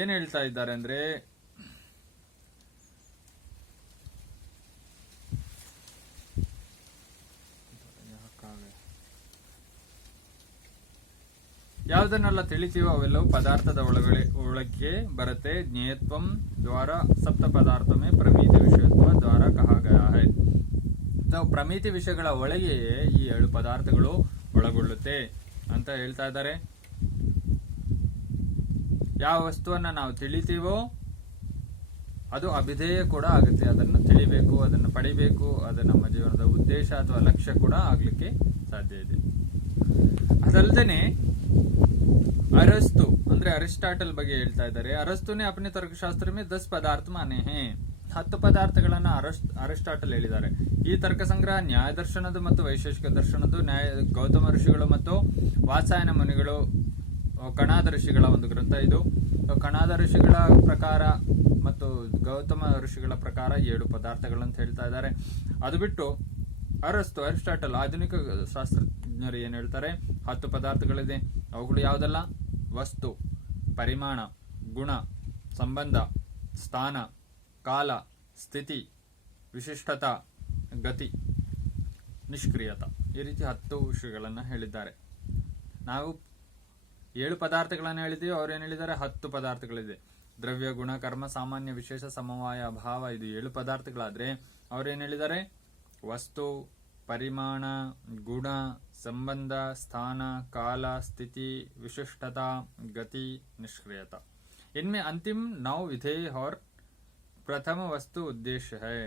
ಏನ್ ಹೇಳ್ತಾ ಇದ್ದಾರೆ ಅಂದ್ರೆ, ಯಾವುದನ್ನೆಲ್ಲ ತಿಳಿತೀವೋ ಅವೆಲ್ಲವೂ ಪದಾರ್ಥದ ಒಳಗೆ ಬರುತ್ತೆ. ಜ್ಞೇಯತ್ವಂ ದ್ವಾರ ಸಪ್ತ ಪದಾರ್ಥಮೇ ಪ್ರಮಿತಿ ವಿಷಯತ್ವ ದ್ವಾರ ಕಹಾ ಗಯಾ ಹೈ. ನಾವು ಪ್ರಮಿತಿ ವಿಷಯಗಳ ಒಳಗೆಯೇ ಈ 7 ಪದಾರ್ಥಗಳು ಒಳಗೊಳ್ಳುತ್ತೆ ಅಂತ ಹೇಳ್ತಾ ಇದ್ದಾರೆ. ಯಾವ ವಸ್ತುವನ್ನ ನಾವು ತಿಳಿತೀವೋ ಅದು ಅಭಿಧೇಯ ಕೂಡ ಆಗುತ್ತೆ. ಅದನ್ನು ತಿಳಿಬೇಕು, ಅದನ್ನು ಪಡಿಬೇಕು, ಅದು ನಮ್ಮ ಜೀವನದ ಉದ್ದೇಶ ಅಥವಾ ಲಕ್ಷ್ಯ ಕೂಡ ಆಗ್ಲಿಕ್ಕೆ ಸಾಧ್ಯ ಇದೆ. ಅದಲ್ದೇನೆ ಅರಸ್ತು ಅಂದ್ರೆ ಅರಿಸ್ಟಾಟಲ್ ಬಗ್ಗೆ ಹೇಳ್ತಾ ಇದ್ದಾರೆ. ಅರಸ್ತುನೇ ಅಪನೆ ತರ್ಕಶಾಸ್ತ್ರ ಮೇ 10 ಪದಾರ್ಥ ಮಾನೆ ಹೇ. 10 ಪದಾರ್ಥಗಳನ್ನ ಅರಿಸ್ಟಾಟಲ್ ಹೇಳಿದ್ದಾರೆ. ಈ ತರ್ಕ ಸಂಗ್ರಹ ನ್ಯಾಯ ದರ್ಶನದ ಮತ್ತು ವೈಶೇಷಿಕ ದರ್ಶನದ್ದು, ಗೌತಮ ಋಷಿಗಳು ಮತ್ತು ವಾತ್ಸಾಯನ ಮುನಿಗಳು, ಕಣಾದ ಋಷಿಗಳ ಒಂದು ಗ್ರಂಥ ಇದು. ಕಣಾದ ಋಷಿಗಳ ಪ್ರಕಾರ ಮತ್ತು ಗೌತಮ ಋಷಿಗಳ ಪ್ರಕಾರ 7 ಪದಾರ್ಥಗಳಂತ ಹೇಳ್ತಾ ಇದ್ದಾರೆ. ಅದು ಬಿಟ್ಟು ಅರಿಸ್ಟಾಟಲ್ ಆಧುನಿಕ ಶಾಸ್ತ್ರಜ್ಞರು ಏನ್ ಹೇಳ್ತಾರೆ, 10 ಪದಾರ್ಥಗಳಿದೆ. ಅವುಗಳು ಯಾವುದೆಲ್ಲ? ವಸ್ತು, ಪರಿಮಾಣ, ಗುಣ, ಸಂಬಂಧ, ಸ್ಥಾನ, ಕಾಲ, ಸ್ಥಿತಿ, ವಿಶಿಷ್ಟತಾ, ಗತಿ, ನಿಷ್ಕ್ರಿಯತ. ಈ ರೀತಿ 10 ವಿಷಯಗಳನ್ನ ಹೇಳಿದ್ದಾರೆ. ನಾವು 7 ಪದಾರ್ಥಗಳನ್ನು ಹೇಳಿದ್ದೀವಿ, ಅವ್ರೇನ್ ಹೇಳಿದ್ದಾರೆ 10 ಪದಾರ್ಥಗಳಿದೆ. ದ್ರವ್ಯ, ಗುಣ, ಕರ್ಮ, ಸಾಮಾನ್ಯ, ವಿಶೇಷ, ಸಮವಾಯ, ಅಭಾವ, ಇದು 7 ಪದಾರ್ಥಗಳಾದ್ರೆ ಅವ್ರೇನ್ ಹೇಳಿದ್ದಾರೆ ವಸ್ತು, ಪರಿಮಾಣ, ಗುಣ, ಸಂಬಂಧ, ಸ್ಥಾನ, ಕಾಲ, ಸ್ಥಿತಿ, विशिष्टता, गति, निष्क्रियता. इनमें अंतिम 9 विधेय और प्रथम वस्तु उद्देश्य है.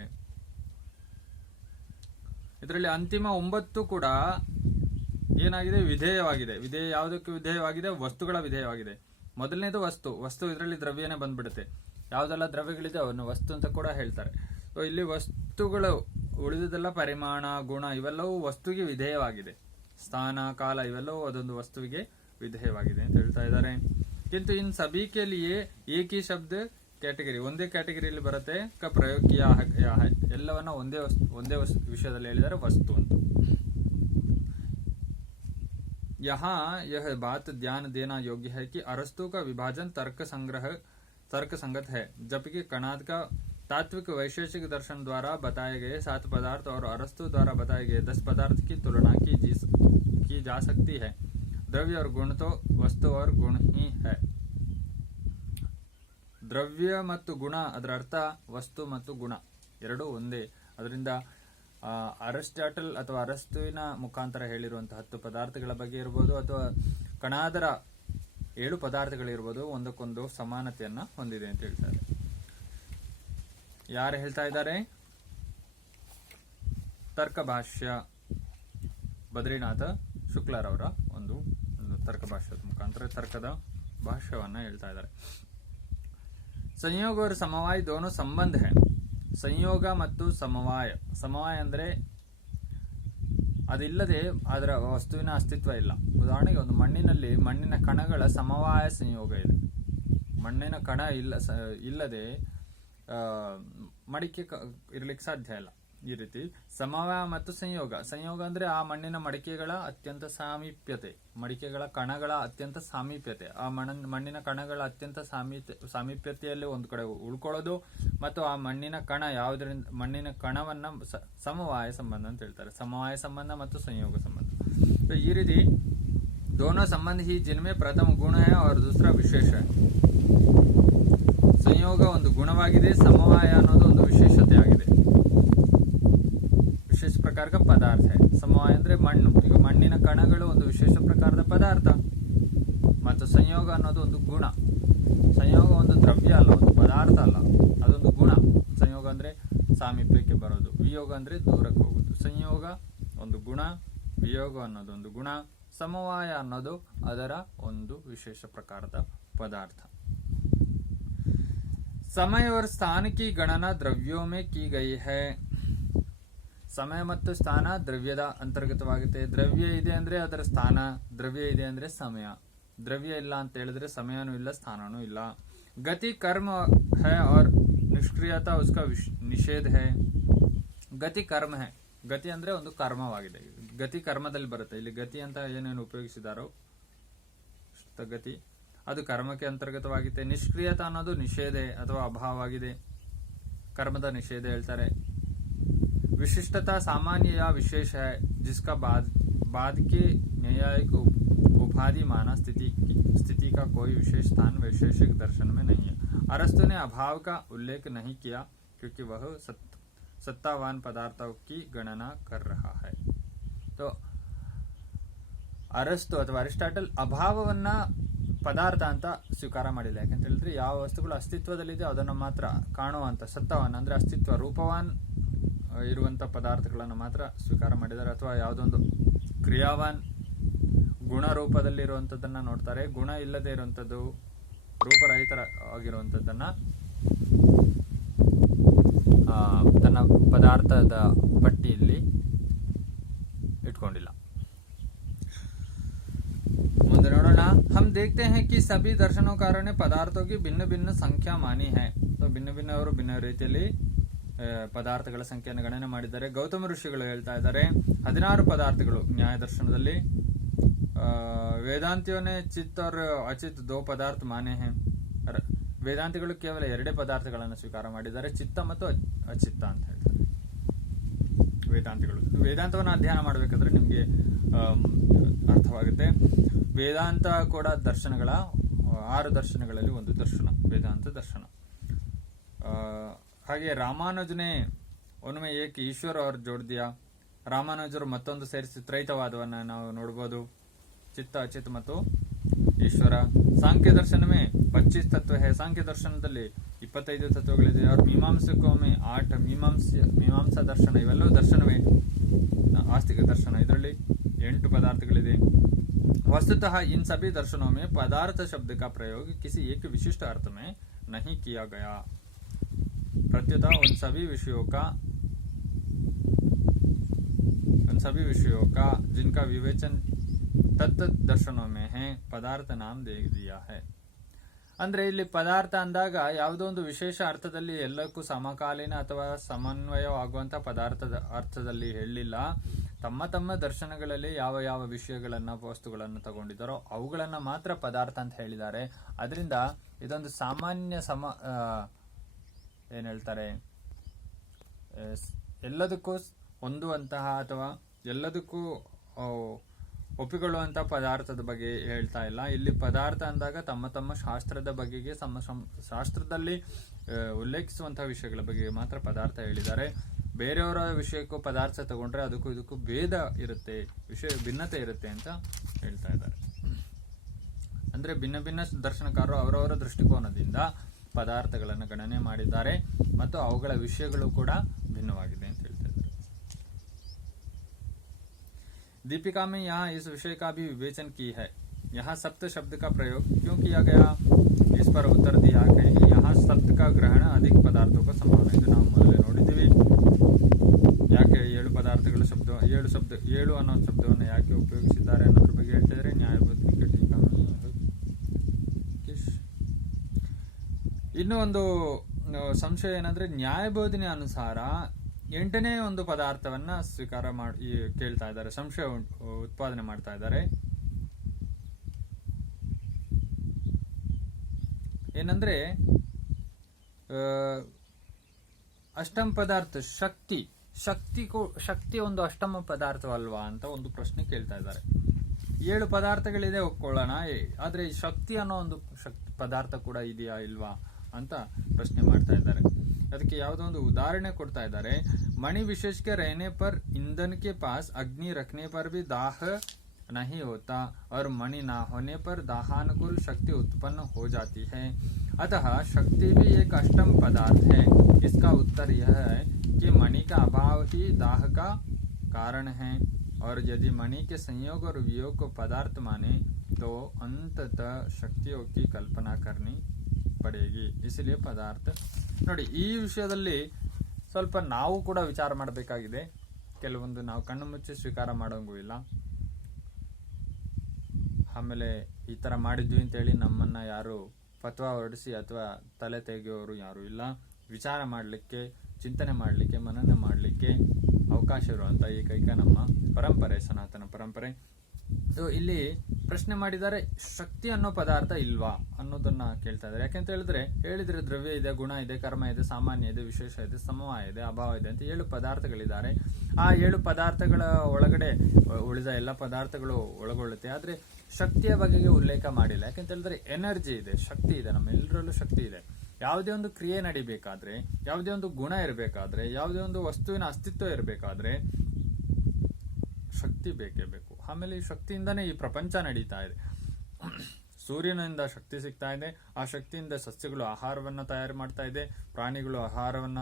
ಇದರಲ್ಲಿ ಅಂತಿಮ 9 ಕೂಡ ಏನಾಗಿದೆ? ವಿಧೇಯವಾಗಿದೆ. ವಿಧೇಯ ಯಾವುದಕ್ಕೆ ವಿಧೇಯವಾಗಿದೆ? ವಸ್ತುಗಳ ವಿಧೇಯವಾಗಿದೆ. ಮೊದಲನೇದು ವಸ್ತು ಇದರಲ್ಲಿ ದ್ರವ್ಯನೇ ಬಂದ್ಬಿಡುತ್ತೆ. ಯಾವುದೆಲ್ಲ ದ್ರವ್ಯಗಳಿದೆ ಅವನ್ನು ವಸ್ತು ಅಂತ ಕೂಡ ಹೇಳ್ತಾರೆ. ಸೊ ಇಲ್ಲಿ ವಸ್ತುಗಳು, ಉಳಿದುದೆಲ್ಲ ಪರಿಮಾಣ, ಗುಣ ಇವೆಲ್ಲವೂ ವಸ್ತುವಿಗೆ ವಿಧೇಯವಾಗಿದೆ. ಸ್ಥಾನ, ಕಾಲ ಇವೆಲ್ಲವೂ ಅದೊಂದು ವಸ್ತುವಿಗೆ ವಿಧೇಯವಾಗಿದೆ ಅಂತ ಹೇಳ್ತಾ ಇದ್ದಾರೆ. ಕಿಂತು ಇನ್ ಸಭಿ ಕೆ ಲಿಯೇ ಏಕ್ ಹಿ ಶಬ್ದ ಕ್ಯಾಟಗರಿ, ಒಂದೇ ಕ್ಯಾಟಗರಿಯಲ್ಲಿ ಬರುತ್ತೆ. ಪ್ರಯೋಗ ಕಿಯಾ ಹೈ, ಎಲ್ಲವನ್ನ ಒಂದೇ ವಿಷಯದಲ್ಲಿ ಹೇಳಿದರೆ ವಸ್ತು ಅಂತ. यहाँ यह बात ध्यान देना योग्य है कि अरस्तु का विभाजन तर्क संगत है, जबकि कणाद का तात्विक वैशेषिक दर्शन द्वारा बताए गए 7 पदार्थ और अरस्तु द्वारा बताए गए 10 पदार्थ की तुलना की जा सकती है. द्रव्य और गुण तो वस्तु और गुण ही है. ದ್ರವ್ಯ ಮತ್ತು ಗುಣ, ಅದರ ಅರ್ಥ ವಸ್ತು ಮತ್ತು ಗುಣ ಎರಡೂ ಒಂದೇ. ಅದರಿಂದ ಅರಿಸ್ಟಾಟಲ್ ಅಥವಾ ಅರಸ್ತುವಿನ ಮುಖಾಂತರ ಹೇಳಿರುವಂತಹ 10 ಪದಾರ್ಥಗಳ ಬಗ್ಗೆ ಇರಬಹುದು, ಅಥವಾ ಕಣಾದರ 7 ಪದಾರ್ಥಗಳಿರ್ಬೋದು, ಒಂದಕ್ಕೊಂದು ಸಮಾನತೆಯನ್ನ ಹೊಂದಿದೆ ಅಂತ ಹೇಳ್ತಾರೆ. ಯಾರು ಹೇಳ್ತಾ ಇದ್ದಾರೆ? ತರ್ಕ ಭಾಷ್ಯ ಬದ್ರಿನಾಥ ಶುಕ್ಲರವರ ಒಂದು ತರ್ಕ ಭಾಷ್ಯದ ಮುಖಾಂತರ ತರ್ಕದ ಭಾಷ್ಯವನ್ನ ಹೇಳ್ತಾ ಇದ್ದಾರೆ. ಸಂಯೋಗ और ಸಮವಾಯ दोनों ಸಂಬಂಧ है. ಸಂಯೋಗ ಮತ್ತು ಸಮವಾಯ ಅಂದ್ರೆ ಅದಿಲ್ಲದೆ ಅದರ ವಸ್ತುವಿನ ಅಸ್ತಿತ್ವ ಇಲ್ಲ. ಉದಾಹರಣೆಗೆ ಒಂದು ಮಣ್ಣಿನ ಕಣಗಳ ಸಮವಾಯ ಸಂಯೋಗ ಇದೆ. ಮಣ್ಣಿನ ಕಣ ಇಲ್ಲದೆ ಮಡಿಕೆ ಇರ್ಲಿಕ್ಕೆ ಸಾಧ್ಯ ಇಲ್ಲ. ಈ ರೀತಿ ಸಮವಾಯ ಮತ್ತು ಸಂಯೋಗ. ಸಂಯೋಗ ಅಂದ್ರೆ ಆ ಮಣ್ಣಿನ ಮಡಿಕೆಗಳ ಅತ್ಯಂತ ಸಾಮೀಪ್ಯತೆ, ಮಡಿಕೆಗಳ ಕಣಗಳ ಅತ್ಯಂತ ಸಾಮೀಪ್ಯತೆ, ಆ ಮಣ್ಣಿನ ಕಣಗಳ ಅತ್ಯಂತ ಸಾಮೀಪ್ಯತೆಯಲ್ಲಿ ಒಂದು ಕಡೆ ಉಳ್ಕೊಳ್ಳೋದು, ಮತ್ತು ಆ ಮಣ್ಣಿನ ಕಣ ಯಾವುದರಿಂದ, ಮಣ್ಣಿನ ಕಣವನ್ನ ಸಮವಾಯ ಸಂಬಂಧ ಅಂತ ಹೇಳ್ತಾರೆ. ಸಮವಾಯ ಸಂಬಂಧ ಮತ್ತು ಸಂಯೋಗ ಸಂಬಂಧ. ಈ ರೀತಿ दोनों संबंध ही जिनमें प्रथम गुण है और दूसरा विशेष है. ಸಂಯೋಗ ಒಂದು ಗುಣವಾಗಿದೆ, ಸಮವಾಯ ಅನ್ನೋದು ಒಂದು ವಿಶೇಷತೆ ಆಗಿದೆ. ವಿಶೇಷ ಪ್ರಕಾರದ ಪದಾರ್ಥ. ಸಮವಾಯ ಅಂದ್ರೆ ಮಣ್ಣು, ಈಗ ಮಣ್ಣಿನ ಕಣಗಳು ಒಂದು ವಿಶೇಷ ಪ್ರಕಾರದ ಪದಾರ್ಥ, ಮತ್ತು ಸಂಯೋಗ ಅನ್ನೋದು ಒಂದು ಗುಣ. ಸಂಯೋಗ ಒಂದು ದ್ರವ್ಯ ಅಲ್ಲ, ಒಂದು ಪದಾರ್ಥ ಅಲ್ಲ, ಅದೊಂದು ಗುಣ. ಸಂಯೋಗ ಅಂದ್ರೆ ಸಾಮೀಪ್ಯಕ್ಕೆ ಬರೋದು, ವಿಯೋಗ ಅಂದ್ರೆ ದೂರಕ್ಕೆ ಹೋಗುದು. ಸಂಯೋಗ ಒಂದು ಗುಣ, ವಿಯೋಗ ಅನ್ನೋದು ಒಂದು ಗುಣ, ಸಮವಾಯ ಅನ್ನೋದು ಅದರ ಒಂದು ವಿಶೇಷ ಪ್ರಕಾರದ ಪದಾರ್ಥ. समय और स्थान की गणना द्रव्यों में की गई है. ಸಮಯ ಮತ್ತು ಸ್ಥಾನ ದ್ರವ್ಯದ ಅಂತರ್ಗತವಾಗುತ್ತೆ. ದ್ರವ್ಯ ಇದೆ ಅಂದ್ರೆ ಅದರ ಸ್ಥಾನ, ದ್ರವ್ಯ ಇದೆ ಅಂದ್ರೆ ಸಮಯ. ದ್ರವ್ಯ ಇಲ್ಲ ಅಂತ ಹೇಳಿದ್ರೆ ಸಮಯನೂ ಇಲ್ಲ, ಸ್ಥಾನನೂ ಇಲ್ಲ. ಗತಿ ಕರ್ಮ है और ನಿಷ್ಕ್ರಿಯತಾ उसका ನಿಷೇಧ है. ಗತಿ ಕರ್ಮ है. ಗತಿ ಅಂದ್ರೆ ಒಂದು ಕರ್ಮವಾಗಿದೆ. ಗತಿ ಕರ್ಮದಲ್ಲಿ ಬರುತ್ತೆ. ಇಲ್ಲಿ ಗತಿ ಅಂತ ಏನೇನು ಉಪಯೋಗಿಸಿದಾರೋ ಗತಿ ಅದು ಕರ್ಮಕ್ಕೆ ಅಂತರ್ಗತವಾಗಿದೆ. ನಿಷ್ಕ್ರಿಯತ ಅನ್ನೋದು ನಿಷೇಧ ಅಥವಾ ಅಭಾವವಾಗಿದೆ, ಕರ್ಮದ ನಿಷೇಧ ಹೇಳ್ತಾರೆ. विशिष्टता सामान्य या विशेष है जिसका बाद के न्यायिक उपाधि माना स्थिति का कोई विशेष स्थान वैशेषिक दर्शन में नहीं है. अरस्तु ने अभाव का उल्लेख नहीं किया क्योंकि वह सत्तावान पदार्थों की गणना कर रहा है. तो ಅರಸ್ತು ಅಥವಾ ಅರಿಸ್ಟಾಟಲ್ ಅಭಾವವನ್ನ ಪದಾರ್ಥ ಅಂತ ಸ್ವೀಕಾರ ಮಾಡಿಲ್ಲ. ಯಾಕಂತ ಹೇಳಿದ್ರೆ ಯಾವ ವಸ್ತುಗಳು ಅಸ್ತಿತ್ವದಲ್ಲಿದೆ ಅದನ್ನು ಮಾತ್ರ ಕಾಣುವಂತ ಸತ್ತವಾನ್ ಅಂದ್ರೆ ಅಸ್ತಿತ್ವ ರೂಪವಾನ್ ಇರುವಂತ ಪದಾರ್ಥಗಳನ್ನು ಮಾತ್ರ ಸ್ವೀಕಾರ ಮಾಡಿದ್ದಾರೆ. ಅಥವಾ ಯಾವುದೊಂದು ಕ್ರಿಯಾವಾನ್ ಗುಣ ರೂಪದಲ್ಲಿರುವಂತದ್ದನ್ನ ನೋಡ್ತಾರೆ. ಗುಣ ಇಲ್ಲದೆ ಇರುವಂತದ್ದು, ರೂಪರಹಿತರ ಆಗಿರುವಂತದ್ದನ್ನ ತನ್ನ ಪದಾರ್ಥದ ಪಟ್ಟಿಯಲ್ಲಿ ಇಟ್ಕೊಂಡಿಲ್ಲ. ಮುಂದೆ ನೋಡೋಣ. हम देखते हैं कि सभी दर्शनकारों ने पदार्थों की भिन्न भिन्न संख्या मानी है. तो भिन्न भिन्न ಅವರು ಭಿನ್ನ ರೀತಿಯಲ್ಲಿ ಪದಾರ್ಥಗಳ ಸಂಖ್ಯೆಯನ್ನು ಗಣನೆ ಮಾಡಿದ್ದಾರೆ. ಗೌತಮ ಋಷಿಗಳು ಹೇಳ್ತಾ ಇದ್ದಾರೆ 16 ಪದಾರ್ಥಗಳು ನ್ಯಾಯ ದರ್ಶನದಲ್ಲಿ. ವೇದಾಂತಿಯೋನೆ ಚಿತ್ और ಅಚಿತ್ 2 ಪದಾರ್ಥ ಮಾನೆ हैं. ವೇದಾಂತಿಗಳು ಕೇವಲ 2 ಪದಾರ್ಥಗಳನ್ನು ಸ್ವೀಕಾರ ಮಾಡಿದ್ದಾರೆ, ಚಿತ್ತ ಮತ್ತು ಅಚಿತ್ತ ಅಂತ ಹೇಳ್ತಾರೆ ವೇದಾಂತಿಗಳು. ವೇದಾಂತವನ್ನು ಅಧ್ಯಯನ ಮಾಡಬೇಕಾದ್ರೆ ನಿಮಗೆ ಅರ್ಥವಾಗುತ್ತೆ. ವೇದಾಂತ ಕೂಡ ದರ್ಶನಗಳ 6 ದರ್ಶನಗಳಲ್ಲಿ ಒಂದು ದರ್ಶನ ವೇದಾಂತ ದರ್ಶನ. ಹಾಗೆ ರಾಮಾನುಜನೇ ಒನ್ಮೆ ಏಕ್ ಈಶ್ವರ ಅವ್ರು ಜೋಡ್ದಿಯಾ. ರಾಮಾನುಜರು ಮತ್ತೊಂದು ಸೇರಿಸಿ ತ್ರೈತವಾದವನ್ನ ನಾವು ನೋಡಬಹುದು, ಚಿತ್ತ ಅಚಿತ್ ಮತ್ತು ಈಶ್ವರ. ಸಾಂಖ್ಯ ದರ್ಶನವೇ 25 ತತ್ವ ಹೇ. ಸಾಂಖ್ಯ ದರ್ಶನದಲ್ಲಿ 25 ತತ್ವಗಳಿದೆ. ಅವ್ರ ಮೀಮಾಂಸಕ್ಕೊಮ್ಮೆ 8 ಮೀಮಾಂಸಾ ದರ್ಶನ, ಇವೆಲ್ಲವೂ ದರ್ಶನವೇ. ಆಸ್ತಿಕ ದರ್ಶನ, ಇದರಲ್ಲಿ 8 ಪದಾರ್ಥಗಳಿದೆ. वस्तुतः इन सभी दर्शनों में पदार्थ शब्द का प्रयोग किसी एक विशिष्ट अर्थ में नहीं किया गया. प्रत्युत उन सभी विषयों का जिनका विवेचन तत्त दर्शनों में है पदार्थ नाम दे दिया है. ಅಂದ್ರೆ ಇಲ್ಲಿ ಪದಾರ್ಥ ಅಂದಾಗ ಯಾವುದೋ ಒಂದು ವಿಶೇಷ ಅರ್ಥದಲ್ಲಿ ಎಲ್ಲಕ್ಕೂ ಸಮಕಾಲೀನ ಅಥವಾ ಸಮನ್ವಯವಾಗುವಂತ ಪದಾರ್ಥದ ಅರ್ಥದಲ್ಲಿ ಹೇಳಿಲ್ಲ. ತಮ್ಮ ತಮ್ಮ ದರ್ಶನಗಳಲ್ಲಿ ಯಾವ ಯಾವ ವಿಷಯಗಳನ್ನ ವಸ್ತುಗಳನ್ನ ತಗೊಂಡಿದ್ದಾರೋ ಅವುಗಳನ್ನ ಮಾತ್ರ ಪದಾರ್ಥ ಅಂತ ಹೇಳಿದ್ದಾರೆ. ಅದರಿಂದ ಇದೊಂದು ಸಾಮಾನ್ಯ ಏನ್ ಹೇಳ್ತಾರೆ, ಎಲ್ಲದಕ್ಕೂ ಹೊಂದುವಂತಹ ಅಥವಾ ಎಲ್ಲದಕ್ಕೂ ಒಪ್ಪಿಕೊಳ್ಳುವಂತ ಪದಾರ್ಥದ ಬಗ್ಗೆ ಹೇಳ್ತಾ ಇಲ್ಲ. ಇಲ್ಲಿ ಪದಾರ್ಥ ಅಂದಾಗ ತಮ್ಮ ತಮ್ಮ ಶಾಸ್ತ್ರದ ಬಗೆಗೆ ಶಾಸ್ತ್ರದಲ್ಲಿ ಉಲ್ಲೇಖಿಸುವಂತಹ ವಿಷಯಗಳ ಬಗ್ಗೆ ಮಾತ್ರ ಪದಾರ್ಥ ಹೇಳಿದ್ದಾರೆ. ಬೇರೆಯವರ ವಿಷಯಕ್ಕೂ ಪದಾರ್ಥ ತಗೊಂಡ್ರೆ ಅದಕ್ಕೂ ಇದಕ್ಕೂ ಭೇದ ಇರುತ್ತೆ, ವಿಷಯ ಭಿನ್ನತೆ ಇರುತ್ತೆ ಅಂತ ಹೇಳ್ತಾ ಇದ್ದಾರೆ. ಅಂದ್ರೆ ಭಿನ್ನ ಭಿನ್ನ ದರ್ಶನಕಾರರು ಅವರವರ ದೃಷ್ಟಿಕೋನದಿಂದ ಪದಾರ್ಥಗಳನ್ನು ಗಣನೆ ಮಾಡಿದ್ದಾರೆ ಮತ್ತು ಅವುಗಳ ವಿಷಯಗಳು ಕೂಡ ಭಿನ್ನವಾಗಿದೆ ಅಂತ ಹೇಳ್ತಾ ಇದ್ದಾರೆ. दीपिका में यहाँ इस विषय का भी विवेचन की है. यहाँ सप्त शब्द का प्रयोग क्यों किया गया, इस पर उत्तर दिया कि यहाँ सप्त का ग्रहण अधिक पदार्थों का समान है. ಇದು ನಾವು ಮೊದಲೇ ನೋಡಿದ್ದೀವಿ. ಯಾಕೆ 7 ಪದಾರ್ಥಗಳ ಶಬ್ದ 7 ಅನ್ನೋ ಶಬ್ದವನ್ನು ಯಾಕೆ ಉಪಯೋಗಿಸಿದ್ದಾರೆ ಅನ್ನೋದ್ರ ಬಗ್ಗೆ ಹೇಳ್ತಾ ಇದ್ದಾರೆ. ನ್ಯಾಯಬದ್ಧ ಇನ್ನೂ ಒಂದು ಸಂಶಯ ಏನಂದ್ರೆ, ನ್ಯಾಯಬೋಧನೆ ಅನುಸಾರ ಎಂಟನೇ ಒಂದು ಪದಾರ್ಥವನ್ನ ಸ್ವೀಕಾರ ಮಾಡಿ ಕೇಳ್ತಾ ಇದ್ದಾರೆ, ಸಂಶಯ ಉತ್ಪಾದನೆ ಮಾಡ್ತಾ ಇದ್ದಾರೆ. ಏನಂದ್ರೆ ಅಷ್ಟಮ ಪದಾರ್ಥ ಶಕ್ತಿ ಒಂದು ಅಷ್ಟಮ ಪದಾರ್ಥವಲ್ವಾ ಅಂತ ಒಂದು ಪ್ರಶ್ನೆ ಕೇಳ್ತಾ ಇದ್ದಾರೆ. 7 ಪದಾರ್ಥಗಳಿದೆ ಒಪ್ಕೊಳ್ಳೋಣ, ಆದ್ರೆ ಶಕ್ತಿ ಅನ್ನೋ ಒಂದು ಪದಾರ್ಥ ಕೂಡ ಇದೆಯಾ ಇಲ್ವಾ ಅಂತ ಪ್ರಶ್ನೆ ಮಾಡ್ತಾ ಇದ್ದಾರೆ. ಅದಕ್ಕೆ ಯಾವುದೋ ಒಂದು ಉದಾಹರಣೆ ಕೊಡ್ತಾ ಇದ್ದಾರೆ. मणि विशेष के रहने पर ईंधन के पास अग्नि रखने पर भी दाह नहीं होता और मणि ना होने पर दाहानुकूल शक्ति उत्पन्न हो जाती है। अतः शक्ति भी एक अष्टम पदार्थ है। इसका उत्तर यह है कि मणि का अभाव ही दाह का कारण है और यदि मणि के संयोग और वियोग को पदार्थ माने तो अंततः शक्तियों की कल्पना करनी पड़ेगी। इसलिए पदार्थ ನೋಡಿ, ಈ ವಿಷಯದಲ್ಲಿ ಸ್ವಲ್ಪ ನಾವು ಕೂಡ ವಿಚಾರ ಮಾಡಬೇಕಾಗಿದೆ. ಕೆಲವೊಂದು ನಾವು ಕಣ್ಣು ಮುಚ್ಚಿ ಸ್ವೀಕಾರ ಮಾಡೋಂಗೂ ಇಲ್ಲ. ಆಮೇಲೆ ಈ ತರ ಮಾಡಿದ್ವಿ ಅಂತೇಳಿ ನಮ್ಮನ್ನ ಯಾರು ಫತ್ವಾ ಹೊರಡಿಸಿ ಅಥವಾ ತಲೆ ತೆಗೆಯೋರು ಯಾರು ಇಲ್ಲ. ವಿಚಾರ ಮಾಡಲಿಕ್ಕೆ, ಚಿಂತನೆ ಮಾಡಲಿಕ್ಕೆ, ಮನನ ಮಾಡಲಿಕ್ಕೆ ಅವಕಾಶ ಇರುವಂತ ಏಕೈಕ ನಮ್ಮ ಪರಂಪರೆ, ಸನಾತನ ಪರಂಪರೆ. ಇಲ್ಲಿ ಪ್ರಶ್ನೆ ಮಾಡಿದ್ದಾರೆ, ಶಕ್ತಿ ಅನ್ನೋ ಪದಾರ್ಥ ಇಲ್ವಾ ಅನ್ನೋದನ್ನ ಕೇಳ್ತಾ ಇದ್ದಾರೆ. ಯಾಕೆಂತ ಹೇಳಿದ್ರೆ ದ್ರವ್ಯ ಇದೆ, ಗುಣ ಇದೆ, ಕರ್ಮ ಇದೆ, ಸಾಮಾನ್ಯ ಇದೆ, ವಿಶೇಷ ಇದೆ, ಸಮವಾಯ ಇದೆ, ಅಭಾವ ಇದೆ ಅಂತ 7 ಪದಾರ್ಥಗಳಿದ್ದಾರೆ. ಆ 7 ಪದಾರ್ಥಗಳ ಒಳಗಡೆ ಉಳಿದ ಎಲ್ಲ ಪದಾರ್ಥಗಳು ಒಳಗೊಳ್ಳುತ್ತೆ. ಆದ್ರೆ ಶಕ್ತಿಯ ಬಗೆಗೆ ಉಲ್ಲೇಖ ಮಾಡಿಲ್ಲ. ಯಾಕೆಂತ ಹೇಳಿದ್ರೆ ಎನರ್ಜಿ ಇದೆ, ಶಕ್ತಿ ಇದೆ, ನಮ್ಮೆಲ್ಲರಲ್ಲೂ ಶಕ್ತಿ ಇದೆ. ಯಾವುದೇ ಒಂದು ಕ್ರಿಯೆ ನಡಿಬೇಕಾದ್ರೆ, ಯಾವುದೇ ಒಂದು ಗುಣ ಇರಬೇಕಾದ್ರೆ, ಯಾವುದೇ ಒಂದು ವಸ್ತುವಿನ ಅಸ್ತಿತ್ವ ಇರಬೇಕಾದ್ರೆ ಶಕ್ತಿ ಬೇಕೇ ಬೇಕು. ಆಮೇಲೆ ಈ ಶಕ್ತಿಯಿಂದಾನೇ ಈ ಪ್ರಪಂಚ ನಡೀತಾ ಇದೆ. ಸೂರ್ಯನಿಂದ ಶಕ್ತಿ ಸಿಗ್ತಾ ಇದೆ. ಆ ಶಕ್ತಿಯಿಂದ ಸಸ್ಯಗಳು ಆಹಾರವನ್ನ ತಯಾರು ಮಾಡ್ತಾ ಇದೆ, ಪ್ರಾಣಿಗಳು ಆಹಾರವನ್ನ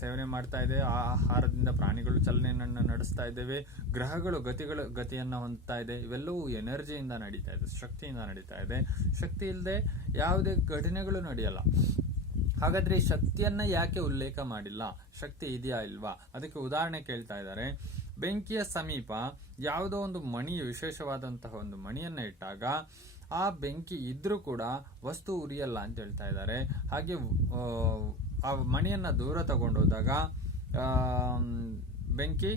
ಸೇವನೆ ಮಾಡ್ತಾ ಇದೆ, ಆ ಆಹಾರದಿಂದ ಪ್ರಾಣಿಗಳು ಚಲನೆಯನ್ನ ನಡೆಸ್ತಾ ಇದ್ದೇವೆ, ಗ್ರಹಗಳು ಗತಿಯನ್ನ ಹೊಂದ್ತಾ ಇದೆ. ಇವೆಲ್ಲವೂ ಎನರ್ಜಿಯಿಂದ ನಡೀತಾ ಇದೆ, ಶಕ್ತಿಯಿಂದ ನಡೀತಾ ಇದೆ. ಶಕ್ತಿ ಇಲ್ಲದೆ ಯಾವುದೇ ಘಟನೆಗಳು ನಡೆಯಲ್ಲ. ಹಾಗಾದ್ರೆ ಈ ಶಕ್ತಿಯನ್ನ ಯಾಕೆ ಉಲ್ಲೇಖ ಮಾಡಿಲ್ಲ? ಶಕ್ತಿ ಇದೆಯಾ ಇಲ್ವಾ? ಅದಕ್ಕೆ ಉದಾಹರಣೆ ಕೇಳ್ತಾ ಇದ್ದಾರೆ. ಬೆಂಕಿಯ ಸಮೀಪ ಯಾವುದೋ ಒಂದು ಮಣಿ, ವಿಶೇಷವಾದಂತಹ ಒಂದು ಮಣಿಯನ್ನ ಇಟ್ಟಾಗ ಆ ಬೆಂಕಿ ಇದ್ರೂ ಕೂಡ ವಸ್ತು ಉರಿಯಲ್ಲ ಅಂತ ಹೇಳ್ತಾ ಇದ್ದಾರೆ. ಹಾಗೆ ಆ ಮಣಿಯನ್ನ ದೂರ ತಗೊಂಡೋದಾಗ ಬೆಂಕಿ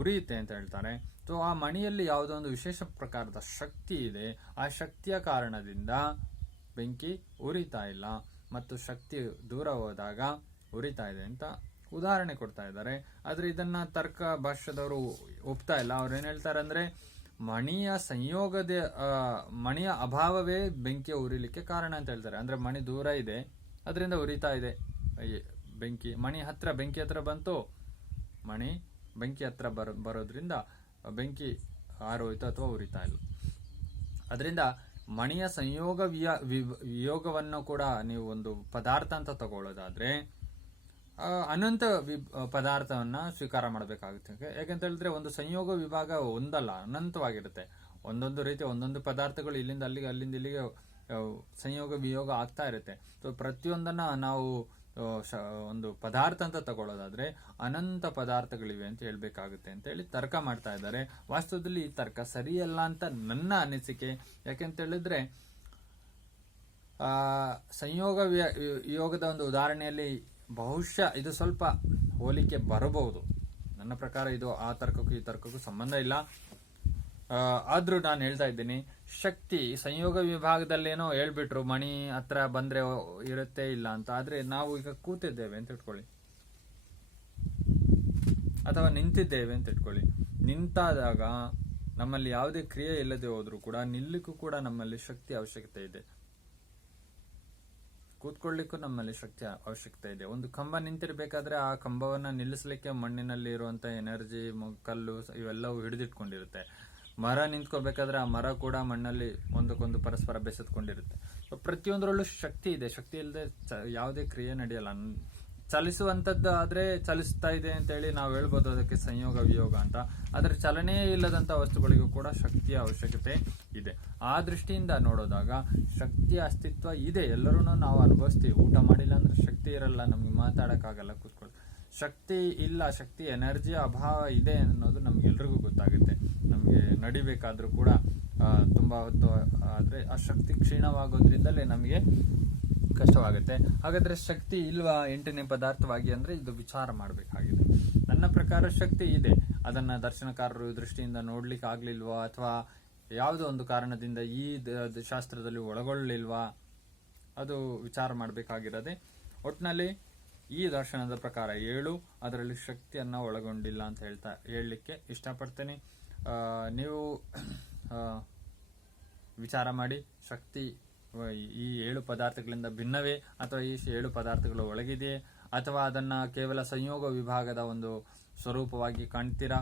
ಉರಿಯುತ್ತೆ ಅಂತ ಹೇಳ್ತಾರೆ. ಸೊ ಆ ಮಣಿಯಲ್ಲಿ ಯಾವುದೋ ಒಂದು ವಿಶೇಷ ಪ್ರಕಾರದ ಶಕ್ತಿ ಇದೆ. ಆ ಶಕ್ತಿಯ ಕಾರಣದಿಂದ ಬೆಂಕಿ ಉರಿತಾ ಇಲ್ಲ ಮತ್ತು ಶಕ್ತಿ ದೂರ ಹೋದಾಗ ಉರಿತಾ ಇದೆ ಅಂತ ಉದಾಹರಣೆ ಕೊಡ್ತಾ ಇದ್ದಾರೆ. ಆದ್ರೆ ಇದನ್ನ ತರ್ಕ ಭಾಷ್ಯದವರು ಒಪ್ತಾ ಇಲ್ಲ. ಅವ್ರು ಏನ್ ಹೇಳ್ತಾರೆ ಅಂದ್ರೆ, ಮಣಿಯ ಅಭಾವವೇ ಬೆಂಕಿಯ ಉರಿಲಿಕ್ಕೆ ಕಾರಣ ಅಂತ ಹೇಳ್ತಾರೆ. ಅಂದ್ರೆ ಮಣಿ ದೂರ ಇದೆ, ಅದರಿಂದ ಉರಿತಾ ಇದೆ ಬೆಂಕಿ. ಬೆಂಕಿ ಹತ್ರ ಬಂತು, ಮಣಿ ಬೆಂಕಿ ಹತ್ರ ಬರೋದ್ರಿಂದ ಬೆಂಕಿ ಆರೋಯ್ತು ಅಥವಾ ಉರಿತಾ ಇಲ್ಲ. ಅದರಿಂದ ಮಣಿಯ ವಿಯೋಗವನ್ನು ಕೂಡ ನೀವು ಒಂದು ಪದಾರ್ಥ ಅಂತ ತಗೊಳ್ಳೋದಾದ್ರೆ ಅನಂತ ಪದಾರ್ಥವನ್ನ ಸ್ವೀಕಾರ ಮಾಡಬೇಕಾಗುತ್ತೆ. ಯಾಕಂತ ಹೇಳಿದ್ರೆ ಒಂದು ಸಂಯೋಗ ವಿಭಾಗ ಒಂದಲ್ಲ, ಅನಂತವಾಗಿರುತ್ತೆ. ಒಂದೊಂದು ರೀತಿ ಒಂದೊಂದು ಪದಾರ್ಥಗಳು ಇಲ್ಲಿಂದ ಅಲ್ಲಿಗೆ, ಅಲ್ಲಿಂದ ಇಲ್ಲಿಗೆ ಸಂಯೋಗ ವಿಯೋಗ ಆಗ್ತಾ ಇರುತ್ತೆ. ಸೊ ಪ್ರತಿಯೊಂದನ್ನ ನಾವು ಒಂದು ಪದಾರ್ಥ ಅಂತ ತಗೊಳ್ಳೋದಾದ್ರೆ ಅನಂತ ಪದಾರ್ಥಗಳಿವೆ ಅಂತ ಹೇಳ್ಬೇಕಾಗುತ್ತೆ ಅಂತ ಹೇಳಿ ತರ್ಕ ಮಾಡ್ತಾ ಇದ್ದಾರೆ. ವಾಸ್ತವದಲ್ಲಿ ಈ ತರ್ಕ ಸರಿಯಲ್ಲ ಅಂತ ನನ್ನ ಅನಿಸಿಕೆ. ಯಾಕೆಂತ ಹೇಳಿದ್ರೆ ಸಂಯೋಗ ವಿಯೋಗದ ಒಂದು ಉದಾಹರಣೆಯಲ್ಲಿ ಬಹುಶಃ ಇದು ಸ್ವಲ್ಪ ಹೋಲಿಕೆ ಬರಬಹುದು. ನನ್ನ ಪ್ರಕಾರ ಇದು ಆ ತರ್ಕಕ್ಕೂ ಈ ತರ್ಕಕ್ಕೂ ಸಂಬಂಧ ಇಲ್ಲ. ಆದ್ರೂ ನಾನು ಹೇಳ್ತಾ ಇದ್ದೀನಿ, ಶಕ್ತಿ ಸಂಯೋಗ ವಿಭಾಗದಲ್ಲೇನೋ ಹೇಳ್ಬಿಟ್ರು ಮಣಿ ಹತ್ರ ಬಂದ್ರೆ ಇರುತ್ತೆ ಇಲ್ಲ ಅಂತ. ಆದ್ರೆ ನಾವು ಈಗ ಕೂತಿದ್ದೇವೆ ಅಂತ ಇಟ್ಕೊಳ್ಳಿ, ಅಥವಾ ನಿಂತಿದ್ದೇವೆ ಅಂತ ಇಟ್ಕೊಳ್ಳಿ. ನಿಂತಾದಾಗ ನಮ್ಮಲ್ಲಿ ಯಾವುದೇ ಕ್ರಿಯೆ ಇಲ್ಲದೆ ಹೋದ್ರೂ ಕೂಡ ನಿಲ್ಲಿಕ್ಕೂ ಕೂಡ ನಮ್ಮಲ್ಲಿ ಶಕ್ತಿ ಅವಶ್ಯಕತೆ ಇದೆ. ಕೂತ್ಕೊಳ್ಳಿಕ್ಕೂ ನಮ್ಮಲ್ಲಿ ಶಕ್ತಿ ಅವಶ್ಯಕತೆ ಇದೆ. ಒಂದು ಕಂಬ ನಿಂತಿರ್ಬೇಕಾದ್ರೆ ಆ ಕಂಬವನ್ನ ನಿಲ್ಲಿಸಲಿಕ್ಕೆ ಮಣ್ಣಿನಲ್ಲಿ ಇರುವಂತಹ ಎನರ್ಜಿ, ಕಲ್ಲು ಇವೆಲ್ಲವೂ ಹಿಡಿದಿಟ್ಕೊಂಡಿರುತ್ತೆ. ಮರ ನಿಂತ್ಕೋಬೇಕಾದ್ರೆ ಆ ಮರ ಕೂಡ ಮಣ್ಣಲ್ಲಿ ಒಂದಕ್ಕೊಂದು ಪರಸ್ಪರ ಬೆಸೆದುಕೊಂಡಿರುತ್ತೆ. ಪ್ರತಿಯೊಂದರಲ್ಲೂ ಶಕ್ತಿ ಇದೆ. ಶಕ್ತಿ ಇಲ್ಲದೆ ಯಾವುದೇ ಕ್ರಿಯೆ ನಡೆಯಲ್ಲ. ಚಲಿಸುವಂತದ್ದು ಆದ್ರೆ ಚಲಿಸ್ತಾ ಇದೆ ಅಂತ ಹೇಳಿ ನಾವು ಹೇಳ್ಬೋದು, ಅದಕ್ಕೆ ಸಂಯೋಗ ವಿಯೋಗ ಅಂತ. ಆದ್ರೆ ಚಲನೆ ಇಲ್ಲದಂತ ವಸ್ತುಗಳಿಗೂ ಕೂಡ ಶಕ್ತಿಯ ಅವಶ್ಯಕತೆ ಇದೆ. ಆ ದೃಷ್ಟಿಯಿಂದ ನೋಡೋದಾಗ ಶಕ್ತಿಯ ಅಸ್ತಿತ್ವ ಇದೆ, ಎಲ್ಲರೂ ನಾವು ಅನುಭವಿಸ್ತೀವಿ. ಊಟ ಮಾಡಿಲ್ಲ ಅಂದ್ರೆ ಶಕ್ತಿ ಇರಲ್ಲ, ನಮ್ಗೆ ಮಾತಾಡಕ್ಕಾಗಲ್ಲ, ಕೂತ್ಕೊಳ್ಳಿ. ಶಕ್ತಿ ಇಲ್ಲ, ಶಕ್ತಿ ಎನರ್ಜಿ ಅಭಾವ ಇದೆ ಅನ್ನೋದು ನಮ್ಗೆಲ್ರಿಗೂ ಗೊತ್ತಾಗುತ್ತೆ. ನಮ್ಗೆ ನಡಿಬೇಕಾದ್ರೂ ಕೂಡ ತುಂಬಾ ಹೊತ್ತು ಆದ್ರೆ ಆ ಶಕ್ತಿ ಕ್ಷೀಣವಾಗೋದ್ರಿಂದಲೇ ನಮಗೆ ಕಷ್ಟವಾಗುತ್ತೆ. ಹಾಗಾದ್ರೆ ಶಕ್ತಿ ಇಲ್ವಾ 8ನೇ ಪದಾರ್ಥವಾಗಿ ಅಂದ್ರೆ ಇದು ವಿಚಾರ ಮಾಡಬೇಕಾಗಿದೆ. ನನ್ನ ಪ್ರಕಾರ ಶಕ್ತಿ ಇದೆ, ಅದನ್ನ ದರ್ಶನಕಾರರು ದೃಷ್ಟಿಯಿಂದ ನೋಡ್ಲಿಕ್ಕೆ ಆಗ್ಲಿಲ್ವಾ ಅಥವಾ ಯಾವುದೋ ಒಂದು ಕಾರಣದಿಂದ ಈ ಶಾಸ್ತ್ರದಲ್ಲಿ ಒಳಗೊಳ್ಳಿಲ್ವಾ, ಅದು ವಿಚಾರ ಮಾಡಬೇಕಾಗಿರೋದೆ. ಒಟ್ಟಿನಲ್ಲಿ ಈ ದರ್ಶನದ ಪ್ರಕಾರ 7 ಅದರಲ್ಲಿ ಶಕ್ತಿಯನ್ನ ಒಳಗೊಂಡಿಲ್ಲ ಅಂತ ಹೇಳಲಿಕ್ಕೆ ಇಷ್ಟಪಡ್ತೇನೆ. ನೀವು ವಿಚಾರ ಮಾಡಿ, ಶಕ್ತಿ ಈ 7 ಪದಾರ್ಥಗಳಿಂದ ಭಿನ್ನವೇ ಅಥವಾ ಈ 7 ಪದಾರ್ಥಗಳು ಒಳಗಿದೆಯೇ ಅಥವಾ ಅದನ್ನ ಕೇವಲ ಸಂಯೋಗ ವಿಭಾಗದ ಒಂದು ಸ್ವರೂಪವಾಗಿ ಕಾಣ್ತೀರಾ,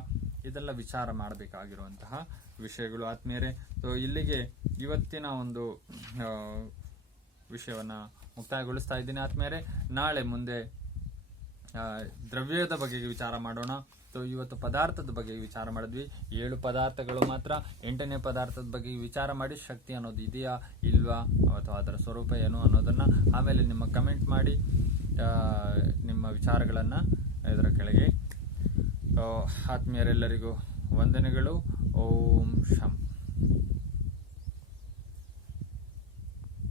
ಇದೆಲ್ಲ ವಿಚಾರ ಮಾಡಬೇಕಾಗಿರುವಂತಹ ವಿಷಯಗಳು ಆತ್ಮೀಯರೇ. ಇಲ್ಲಿಗೆ ಇವತ್ತಿನ ಒಂದು ವಿಷಯವನ್ನ ಮುಕ್ತಾಯಗೊಳಿಸ್ತಾ ಇದ್ದೀನಿ ಆತ್ಮೀಯರೇ. ನಾಳೆ ಮುಂದೆ ದ್ರವ್ಯದ ಬಗ್ಗೆ ವಿಚಾರ ಮಾಡೋಣ. ಇವತ್ತು ಪದಾರ್ಥದ ಬಗ್ಗೆ ವಿಚಾರ ಮಾಡಿದ್ವಿ. 7 ಪದಾರ್ಥಗಳು ಮಾತ್ರ. 8ನೇ ಪದಾರ್ಥದ ಬಗ್ಗೆ ವಿಚಾರ ಮಾಡಿ, ಶಕ್ತಿ ಅನ್ನೋದು ಇದೆಯಾ ಇಲ್ವಾ ಅಥವಾ ಅದರ ಸ್ವರೂಪ ಏನು ಅನ್ನೋದನ್ನ ಆಮೇಲೆ ನಿಮ್ಮ ಕಮೆಂಟ್ ಮಾಡಿ ನಿಮ್ಮ ವಿಚಾರಗಳನ್ನ ಇದರ ಕೆಳಗೆ. ಆತ್ಮೀಯರೆಲ್ಲರಿಗೂ ವಂದನೆಗಳು. ಓಂ ಶಾಂತಿ.